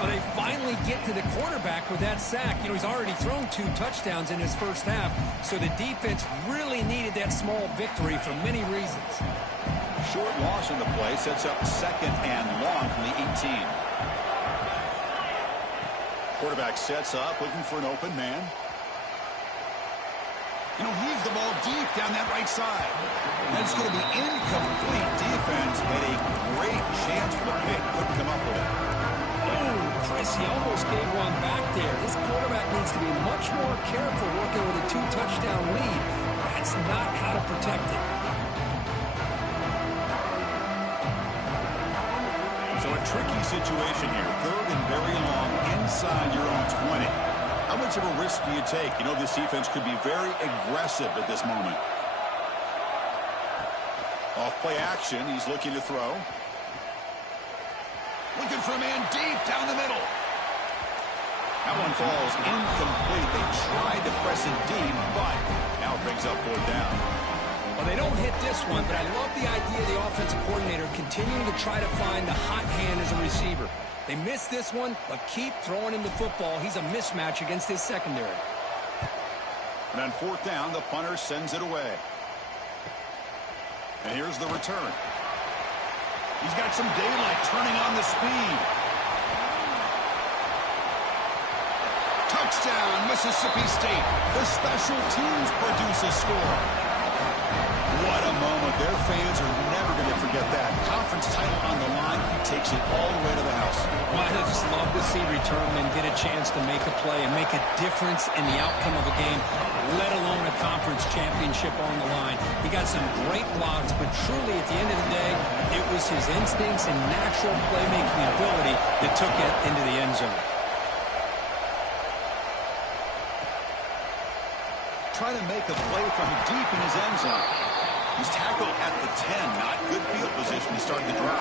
But they finally get to the quarterback with that sack. You know, he's already thrown 2 touchdowns in his first half, so the defense really needed that small victory for many reasons. Short loss in the play sets up 2nd and long from the 18. Quarterback sets up, looking for an open man. You know, heaves the ball deep down that right side. And it's going to be incomplete. Defense had a great chance for the pick. Couldn't come up with it. Oh, Chris, he almost gave one back there. This quarterback needs to be much more careful working with a 2-touchdown lead. That's not how to protect it. So a tricky situation here. 3rd and very long inside your own 20. How much of a risk do you take? You know, this defense could be very aggressive at this moment. Off play action. He's looking to throw. Looking for a man deep down the middle. That one falls incomplete. They tried to press it deep, but now it brings up 4th down. Well, they don't hit this one, but I love the idea of the offensive coordinator continuing to try to find the hot hand as a receiver. They missed this one, but keep throwing him the football. He's a mismatch against his secondary. And on 4th down, the punter sends it away. And here's the return. He's got some daylight turning on the speed. Touchdown, Mississippi State. The special teams produce a score. What a moment. Their fans are never going to forget that. Conference title on the line. He takes it all the way to the house. Well, I just love to see returnmen get a chance to make a play and make a difference in the outcome of a game, let alone a conference championship on the line. He got some great blocks, but truly at the end of the day, it was his instincts and natural playmaking ability that took it into the end zone. Trying to make a play from deep in his end zone. He's tackled at the 10. Not good field position to start the drive.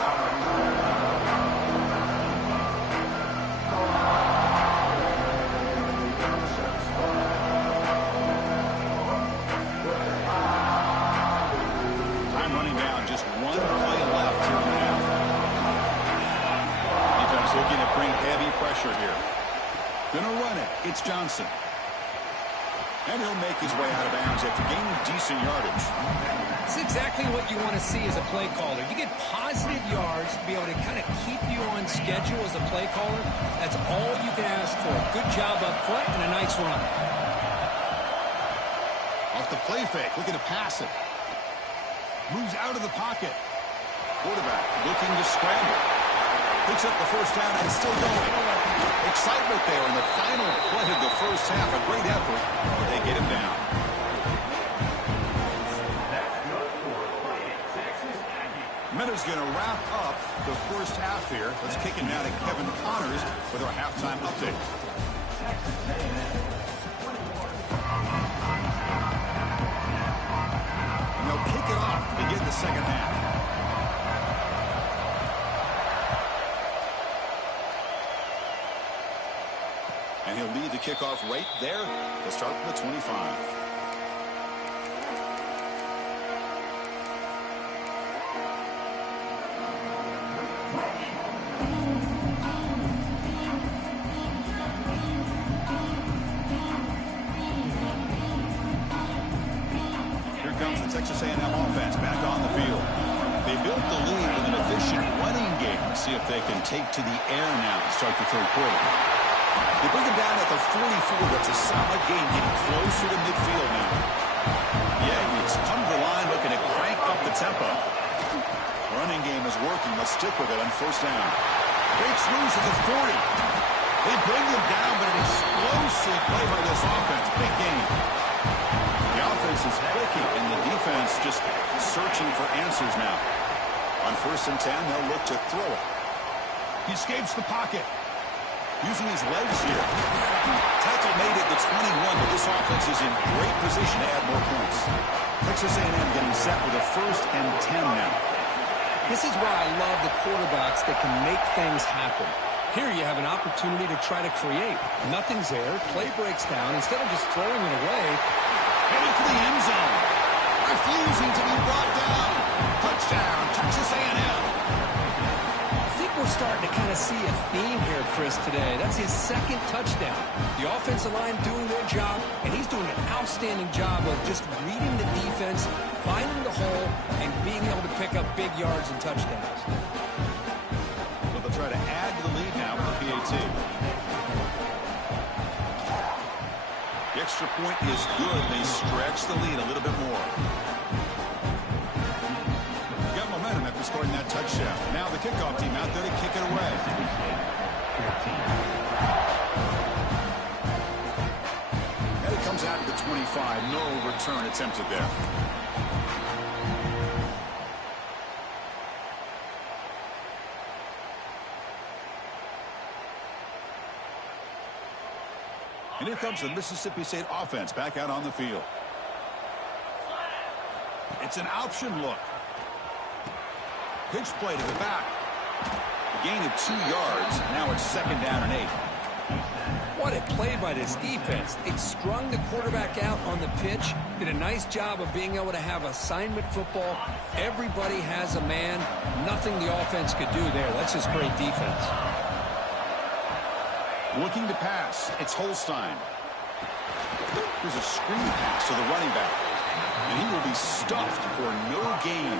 Time running down. Just 1 play left here in the half. Defense looking to bring heavy pressure here. Gonna run it. It's Johnson. And he'll make his way out of bounds after gaining decent yardage. It's exactly what you want to see as a play caller. You get positive yards to be able to kind of keep you on schedule as a play caller. That's all you can ask for. Good job up front and a nice run. Off the play fake, looking to pass it. Moves out of the pocket. Quarterback looking to scramble. Picks up the first down and still going. Excitement there in the final play of the first half. A great effort, but they get him down. Minutes going to wrap up the first half here. Let's kick it now to Kevin Connors with our halftime update. And they'll kick it off to begin the second half. And he'll lead the kickoff right there to start from the 25. Here comes the Texas A&M offense back on the field. They built the lead with an efficient running game. Let's see if they can take to the air now to start the third quarter. They bring him down at the 44. That's a solid game, getting closer to midfield now. Yeah, he's come to the line looking to crank up the tempo. Running game is working. Let's stick with it on first down. Breaks loose at the 40. They bring him down, but an explosive play by this offense. Big game. The offense is clicking, and the defense just searching for answers now. On first and 10, they'll look to throw it. He escapes the pocket. Using his legs here. Tackle made at the 21, but this offense is in great position to add more points. Texas A&M getting set with a first and 10 now. This is why I love the quarterbacks that can make things happen. Here you have an opportunity to try to create. Nothing's there. Play breaks down. Instead of just throwing it away, Headed for the end zone. Refusing to be brought down. Touchdown, Texas A&M. I think we're starting to kind of see a theme here, Chris, today. That's his second touchdown. The offensive line doing their job, and he's doing an outstanding job of just reading the defense, finding the hole, and being able to pick up big yards and touchdowns. So they'll try to add to the lead now with the PAT. The extra point is good. They stretch the lead a little bit more. Got momentum after scoring that touchdown. Now the kickoff team out there to kick it away. And it comes out to the 25. No return attempted there. And here comes the Mississippi State offense back out on the field. It's an option look. Pitch play to the back. A gain of 2 yards. Now it's second down and 8. What a play by this defense. They strung the quarterback out on the pitch, did a nice job of being able to have assignment football. Everybody has a man. Nothing the offense could do there. That's just great defense. Looking to pass. It's Holstein. Here's a screen pass to the running back. And he will be stuffed for no gain.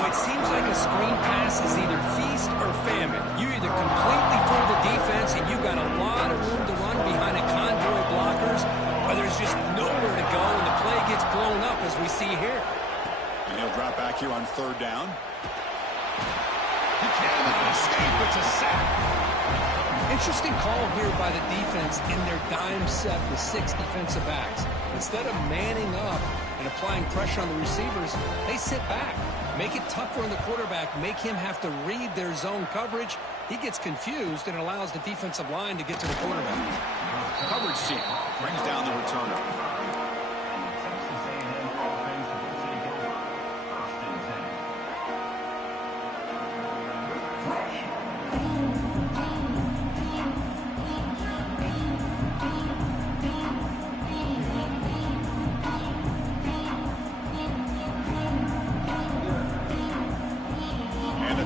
Well, it seems like a screen pass is either feast or famine. You either completely fool the defense and you've got a lot of room to run behind a convoy of blockers, or there's just nowhere to go and the play gets blown up as we see here. And he'll drop back here on third down. He can't escape. It's a sack. Interesting call here by the defense in their dime set with 6 defensive backs. Instead of manning up and applying pressure on the receivers, they sit back. Make it tougher on the quarterback. Make him have to read their zone coverage. He gets confused and allows the defensive line to get to the quarterback. Coverage team brings down the returner.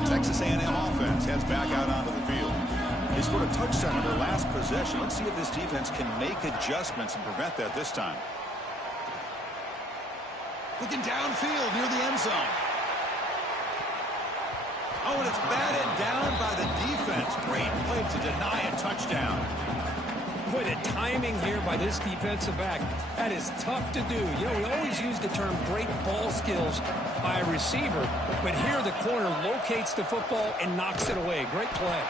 Texas A&M offense heads back out onto the field. They scored a touchdown in their last possession. Let's see if this defense can make adjustments and prevent that this time. Looking downfield near the end zone. Oh, and it's batted down by the defense. Great play to deny a touchdown. Boy, the timing here by this defensive back, that is tough to do. You know, we always use the term great ball skills by a receiver, but here the corner locates the football and knocks it away. Great play.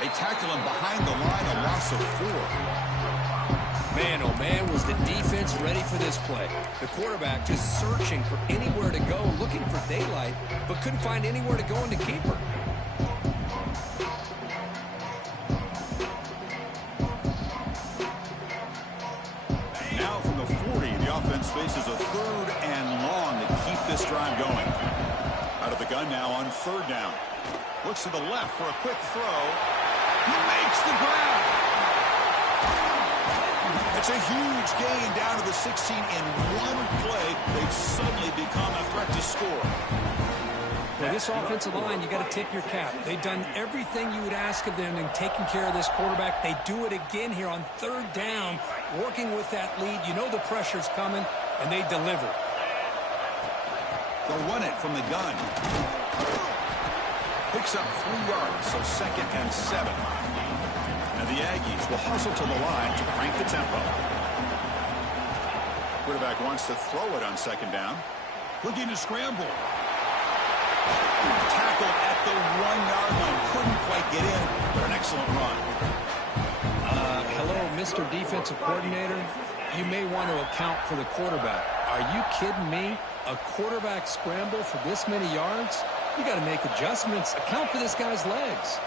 They tackle him behind the line, a loss of 4. Man, oh man, was the defense ready for this play. The quarterback just searching for anywhere to go, looking for daylight, but couldn't find anywhere to go in the keeper. faces a 3rd and long to keep this drive going. Out of the gun now on 3rd down. Looks to the left for a quick throw. He makes the grab. It's a huge gain down to the 16 in one play. They've suddenly become a threat to score. Well, this offensive line, you got to tip your cap. They've done everything you would ask of them in taking care of this quarterback. They do it again here on 3rd down, working with that lead. You know the pressure's coming, and they deliver. They'll run it from the gun. Picks up 3 yards, so 2nd and 7. And the Aggies will hustle to the line to crank the tempo. Quarterback wants to throw it on 2nd down. Looking to scramble. Tackled at the 1-yard line. Couldn't quite get in, but an excellent run. Hello, Mr. Defensive Coordinator. You may want to account for the quarterback. Are you kidding me? A quarterback scramble for this many yards? You got to make adjustments. Account for this guy's legs.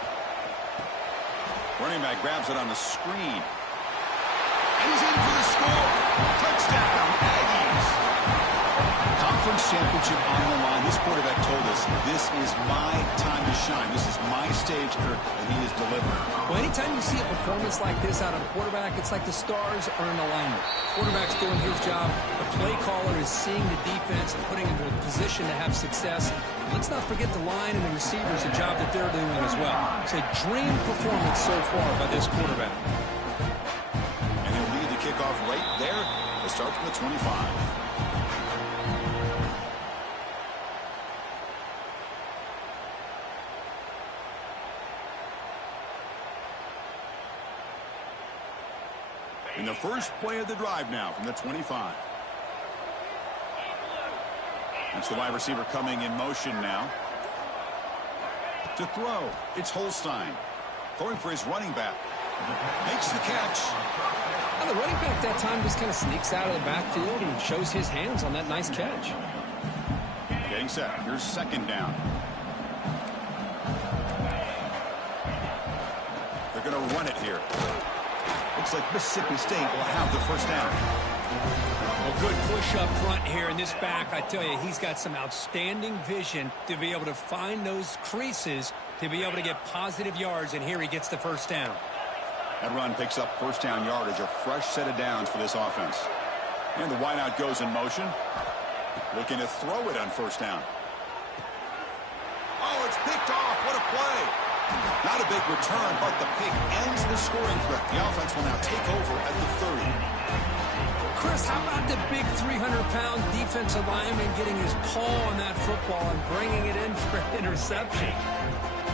Running back grabs it on the screen. And he's in for the score. Touchdown, Aggies. Conference championship on the line. This quarterback told us, this is my time to shine. This is my stage, Kirk, and he is delivering. Well, anytime you see a performance like this out of a quarterback, it's like the stars are in alignment. Quarterback's doing his job. The play caller is seeing the defense and putting him in a position to have success. Let's not forget the line and the receivers, the job that they're doing as well. It's a dream performance so far by this quarterback. And he'll lead the kickoff right there to start from the 25. In the first play of the drive now from the 25. That's the wide receiver coming in motion now. To throw, it's Holstein. Throwing for his running back. Makes the catch. Well, the running back that time just kind of sneaks out of the backfield and shows his hands on that nice catch. Getting set. Here's 2nd down. They're going to run it here. Looks like Mississippi State will have the 1st down. A good push up front here in this back. I tell you, he's got some outstanding vision to be able to find those creases to be able to get positive yards, and here he gets the 1st down. That run picks up 1st down yardage, a fresh set of downs for this offense. And the wideout goes in motion. Looking to throw it on 1st down. Oh, it's picked off. What a play. Not a big return, but the pick ends the scoring threat. The offense will now take over at the 30. Chris, how about the big 300-pound defensive lineman getting his paw on that football and bringing it in for an interception?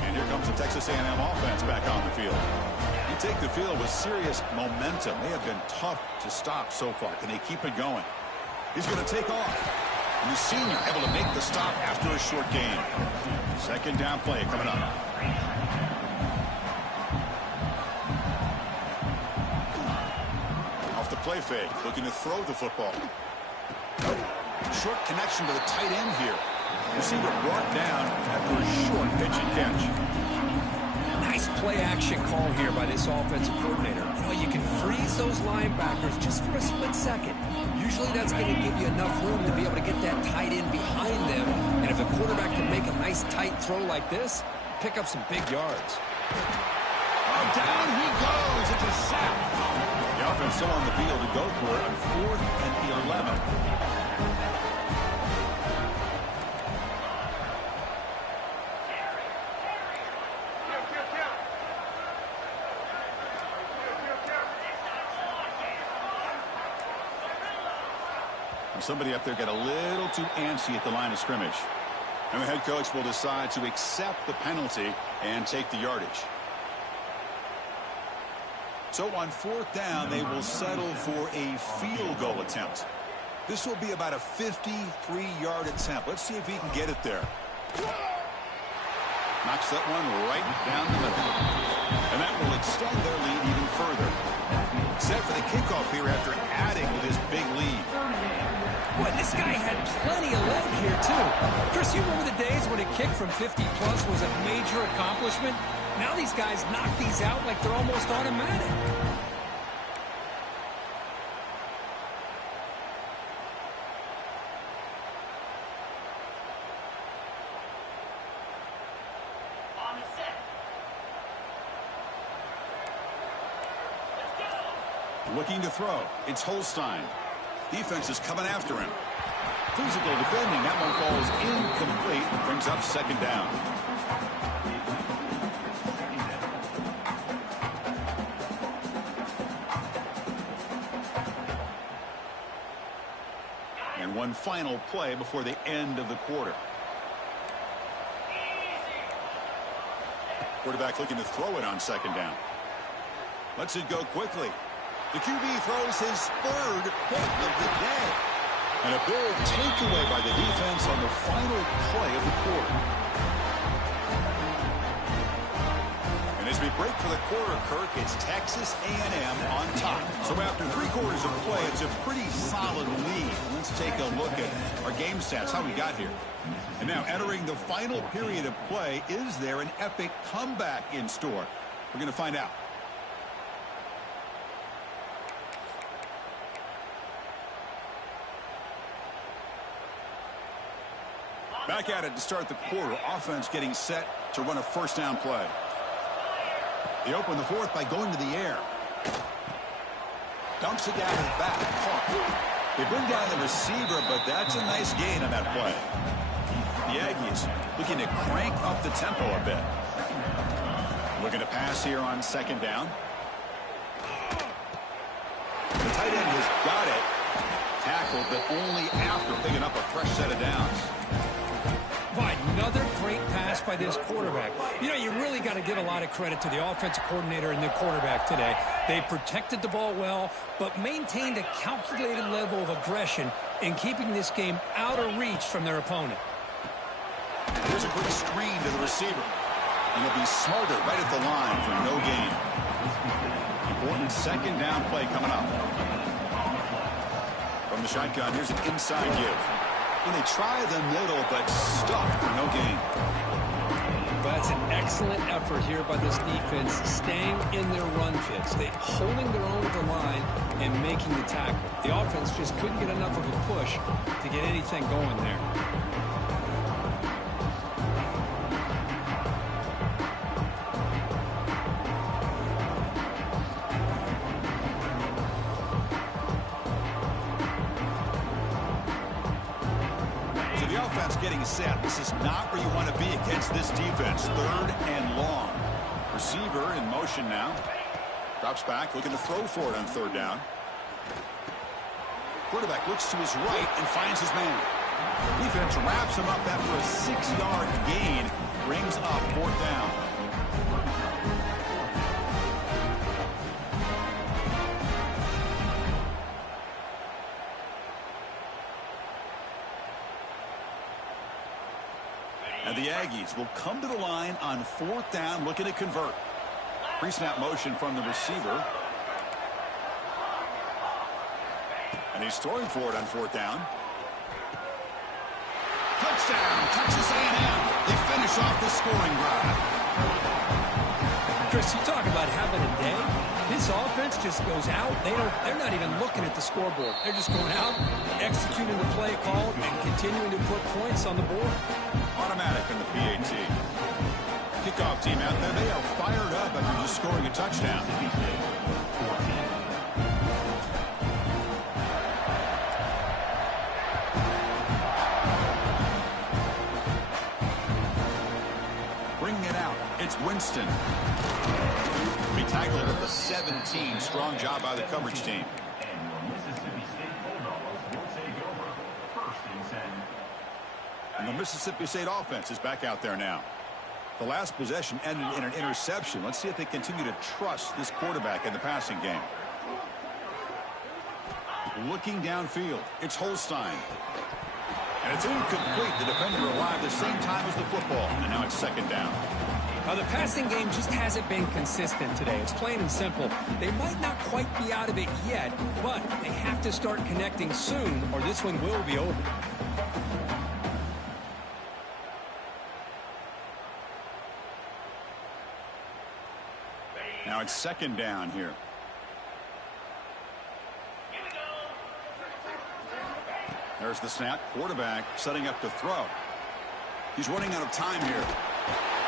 And here comes the Texas A&M offense back on the field. You take the field with serious momentum. They have been tough to stop so far. Can they keep it going? He's going to take off. And the senior able to make the stop after a short gain. 2nd down play coming up. Off the play fake, looking to throw the football. Short connection to the tight end here. Receiver brought down after a short pitch and catch. Nice play action call here by this offensive coordinator. You know, you can freeze those linebackers just for a split second. Usually that's going to give you enough room to be able to get that tight end behind them. And if a quarterback can make a nice tight throw like this, pick up some big yards. Oh, down he goes. It's a sack. The offense still on the field to go for it on 4th and 11. Somebody up there got a little too antsy at the line of scrimmage. And the head coach will decide to accept the penalty and take the yardage. So on 4th down, they will settle for a field goal attempt. This will be about a 53-yard attempt. Let's see if he can get it there. Knocks that one right down the middle. And that will extend their lead even further. Set for the kickoff here after adding to this big lead. Boy, this guy had plenty of leg here, too. Chris, you remember the days when a kick from 50-plus was a major accomplishment? Now these guys knock these out like they're almost automatic. Looking to throw. It's Holstein. Defense is coming after him. Physical defending. That one falls incomplete. Brings up second down. And one final play before the end of the quarter. Quarterback looking to throw it on second down. Lets it go quickly. The QB throws his third hit of the day. And a big takeaway by the defense on the final play of the quarter. And as we break for the quarter, Kirk, it's Texas A&M on top. So after 3 quarters of play, it's a pretty solid lead. Let's take a look at our game stats, how we got here. And now entering the final period of play, is there an epic comeback in store? We're going to find out. Back at it to start the quarter. Offense getting set to run a first down play. They open the fourth by going to the air. Dumps it down to the back. They bring down the receiver, but that's a nice gain on that play. The Aggies looking to crank up the tempo a bit. Looking to pass here on second down. The tight end has got it. Tackled, but only after picking up a fresh set of downs. By another great pass by this quarterback. You know, you really got to give a lot of credit to the offensive coordinator and the quarterback today. They protected the ball well, but maintained a calculated level of aggression in keeping this game out of reach from their opponent. Here's a quick screen to the receiver. And he'll be smarter right at the line for no gain. Important second down play coming up. From the shotgun, here's an inside give. And they try the middle, but stuffed for no gain. That's an excellent effort here by this defense, staying in their run fits. They holding their own at the line and making the tackle. The offense just couldn't get enough of a push to get anything going there. Getting set. This is not where you want to be against this defense. Third and long. Receiver in motion now. Drops back, looking to throw for it on third down. Quarterback looks to his right and finds his man. Defense wraps him up after a 6-yard gain. Brings up fourth down. And the Aggies will come to the line on fourth down, looking to convert. Pre-snap motion from the receiver. And he's throwing for it on fourth down. Touchdown, Texas A&M. They finish off the scoring drive. Chris, you talk about having a day. This offense just goes out. They're not even looking at the scoreboard. They're just going out, executing the play call, and continuing to put points on the board. Automatic in the PAT. Kickoff team out there. They are fired up after just scoring a touchdown. Bringing it out. It's Winston. Be tackled at the 17. Strong job by the coverage team. And the Mississippi State offense is back out there now. The last possession ended in an interception. Let's see if they continue to trust this quarterback in the passing game. Looking downfield, it's Holstein. And it's incomplete. The defender arrived the same time as the football. And now it's second down. The passing game just hasn't been consistent today. It's plain and simple. They might not quite be out of it yet, but they have to start connecting soon or this one will be over. Now it's second down here. There's the snap. Quarterback setting up to throw. He's running out of time here.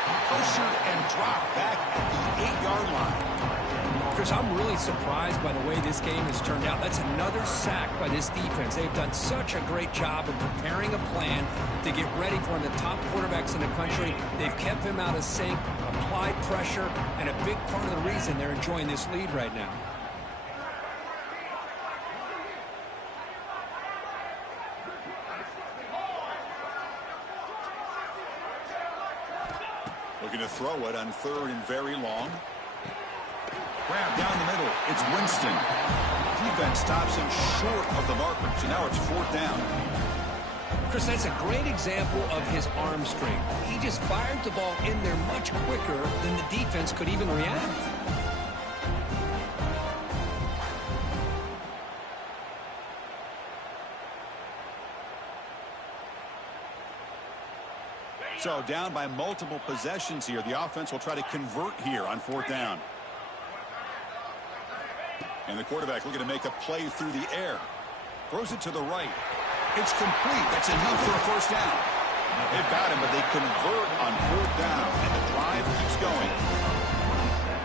Pressured and dropped back at the 8-yard line. Chris, I'm really surprised by the way this game has turned out. That's another sack by this defense. They've done such a great job of preparing a plan to get ready for one of the top quarterbacks in the country. They've kept him out of sync, applied pressure, and a big part of the reason they're enjoying this lead right now. Looking to throw it on 3rd and very long. Grab down the middle. It's Winston. Defense stops him short of the marker. So now it's 4th down. Chris, that's a great example of his arm strength. He just fired the ball in there much quicker than the defense could even react. So down by multiple possessions here. The offense will try to convert here on 4th down. And the quarterback looking to make a play through the air. Throws it to the right. It's complete. That's enough for a 1st down. They got him, but they convert on 4th down. And the drive keeps going.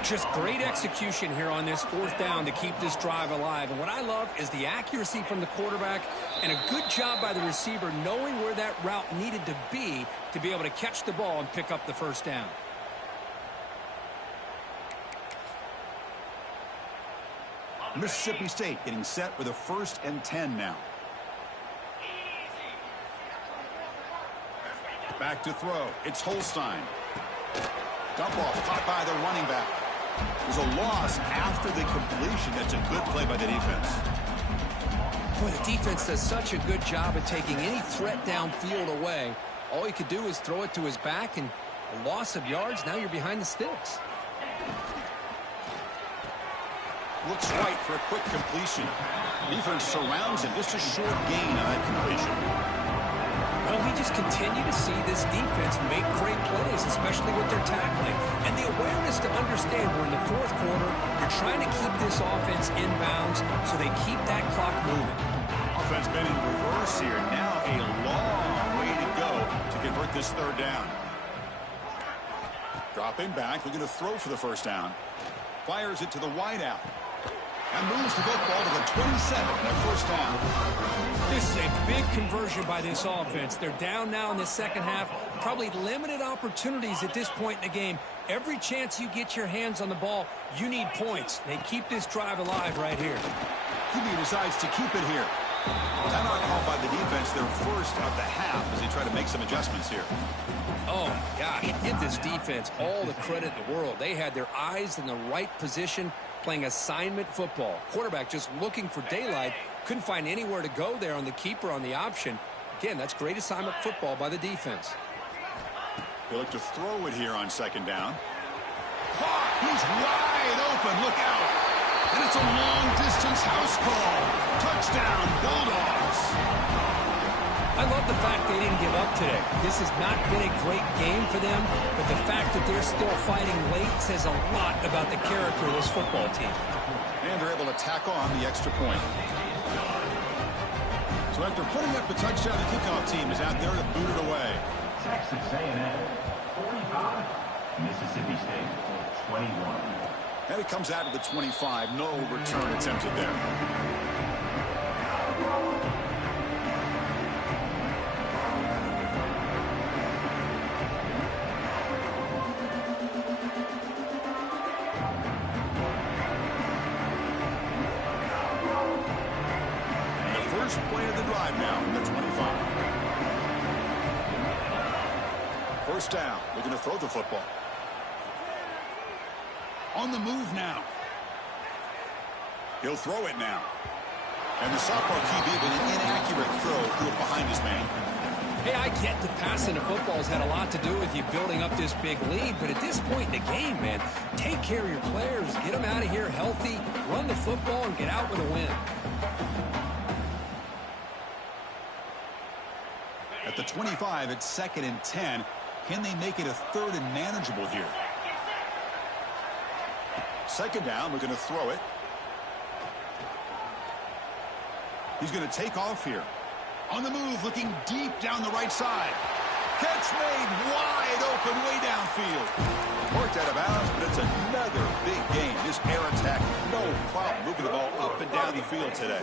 Just great execution here on this 4th down to keep this drive alive. And what I love is the accuracy from the quarterback and a good job by the receiver knowing where that route needed to be able to catch the ball and pick up the 1st down. Mississippi State getting set with a 1st and 10 now. Back to throw. It's Holstein. Dump off caught by the running back. There's a loss after the completion. That's a good play by the defense. Boy, the defense does such a good job of taking any threat downfield away. All he could do is throw it to his back, and a loss of yards, now you're behind the sticks. Looks right for a quick completion. Defense surrounds him. Just a short gain on that completion. Well, we just continue to see this defense make great plays, especially with their tackling. And the awareness to understand we're in the 4th quarter, you're trying to keep this offense in bounds so they keep that clock moving. Offense been in reverse here. Now a long way to go to convert this 3rd down. Dropping back, looking to throw for the 1st down. Fires it to the wideout. And moves the football to the 27 and 1st down. This is a big conversion by this offense. They're down now in the 2nd half. Probably limited opportunities at this point in the game. Every chance you get your hands on the ball, you need points. They keep this drive alive right here. QB decides to keep it here. Timeout called by the defense, their 1st of the half as they try to make some adjustments here. Oh, my gosh. Give this defense all the credit in the world. They had their eyes in the right position, playing assignment football. Quarterback just looking for daylight. Couldn't find anywhere to go there on the keeper on the option. Again, that's great assignment football by the defense. They look to throw it here on 2nd down. He's wide open. Look out. And it's a long-distance house call. Touchdown, Bulldogs. I love the fact they didn't give up today. This has not been a great game for them, but the fact that they're still fighting late says a lot about the character of this football team. And they're able to tack on the extra point. So after putting up the touchdown, the kickoff team is out there to boot it away. Texas A&M 45, Mississippi State 21. And it comes out of the 25. No return attempted there. Play of the drive now from the 25. 1st down. Looking to throw the football. On the move now. He'll throw it now. And the sophomore QB with an inaccurate throw threw it behind his man. Hey, I get the passing of football has had a lot to do with you building up this big lead, but at this point in the game, man, take care of your players. Get them out of here healthy, run the football, and get out with a win. At the 25, it's 2nd and 10. Can they make it a 3rd and manageable here? 2nd down, we're going to throw it. He's going to take off here. On the move, looking deep down the right side. Catch made wide open way downfield. Worked out of bounds, but It's another big game. This air attack, no problem moving the ball up and down the field today.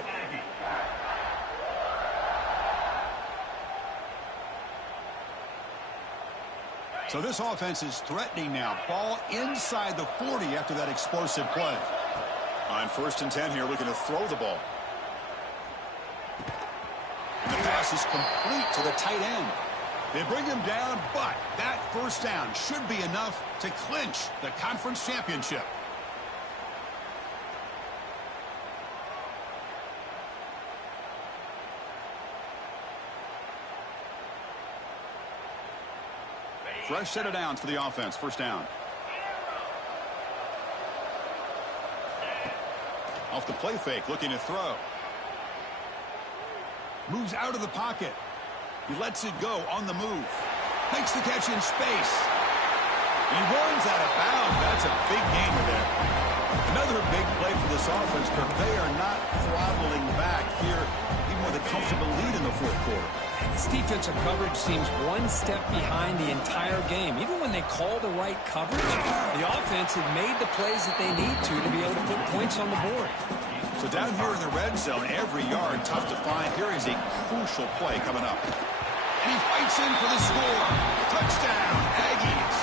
So this offense is threatening now. Ball inside the 40 after that explosive play. On 1st and 10 here, looking to throw the ball. And the pass is complete to the tight end. They bring him down, but that first down should be enough to clinch the conference championship. Fresh set of downs for the offense. First down. Off the play fake, looking to throw. Moves out of the pocket. He lets it go on the move. Makes the catch in space. He runs out of bounds. That's a big gainer there. Another big play for this offense, but they are not throttling back here, even with a comfortable lead in the 4th quarter. This defensive coverage seems one step behind the entire game. Even when they call the right coverage, the offense had made the plays that they need to be able to put points on the board. So down here in the red zone, every yard tough to find. Here is a crucial play coming up. And he fights in for the score. Touchdown, Aggies.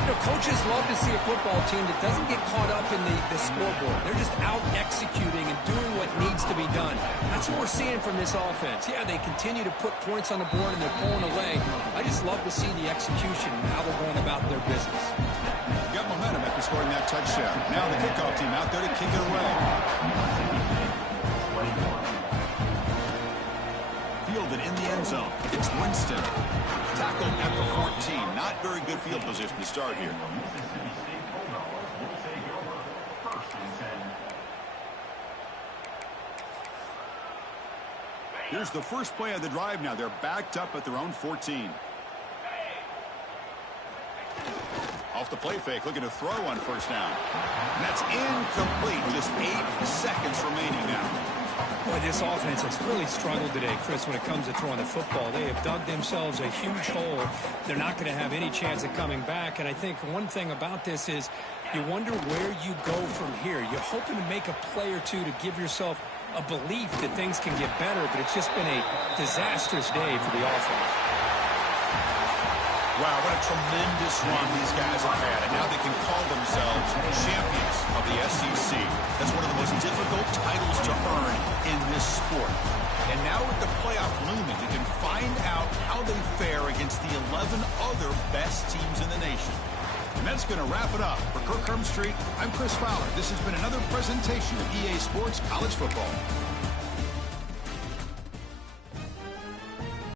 You know, coaches love to see a football team that doesn't get caught up in the scoreboard. They're just out executing and doing what needs to be done. That's what we're seeing from this offense. Yeah, they continue to put points on the board and they're pulling away. I just love to see the execution and how they're going about their business. Got momentum after scoring that touchdown. Now the kickoff team out there to kick it away. Fielded in the end zone. It's Winston. Tackled at the 14. Not very good field position to start here. Here's the first play of the drive now. They're backed up at their own 14. Off the play fake, looking to throw on first down. And that's incomplete. Just 8 seconds remaining now. Boy, this offense has really struggled today, Chris, when it comes to throwing the football. They have dug themselves a huge hole. They're not going to have any chance of coming back. And I think one thing about this is you wonder where you go from here. You're hoping to make a play or two to give yourself a belief that things can get better, but it's just been a disastrous day for the offense. Wow, what a tremendous run these guys have had, and now they can call themselves champions of the SEC. That's one of the most difficult titles to earn in this sport. And now with the playoff looming, you can find out how they fare against the 11 other best teams in the nation. And that's going to wrap it up. For Kirk Herbstreit, I'm Chris Fowler. This has been another presentation of EA Sports College Football.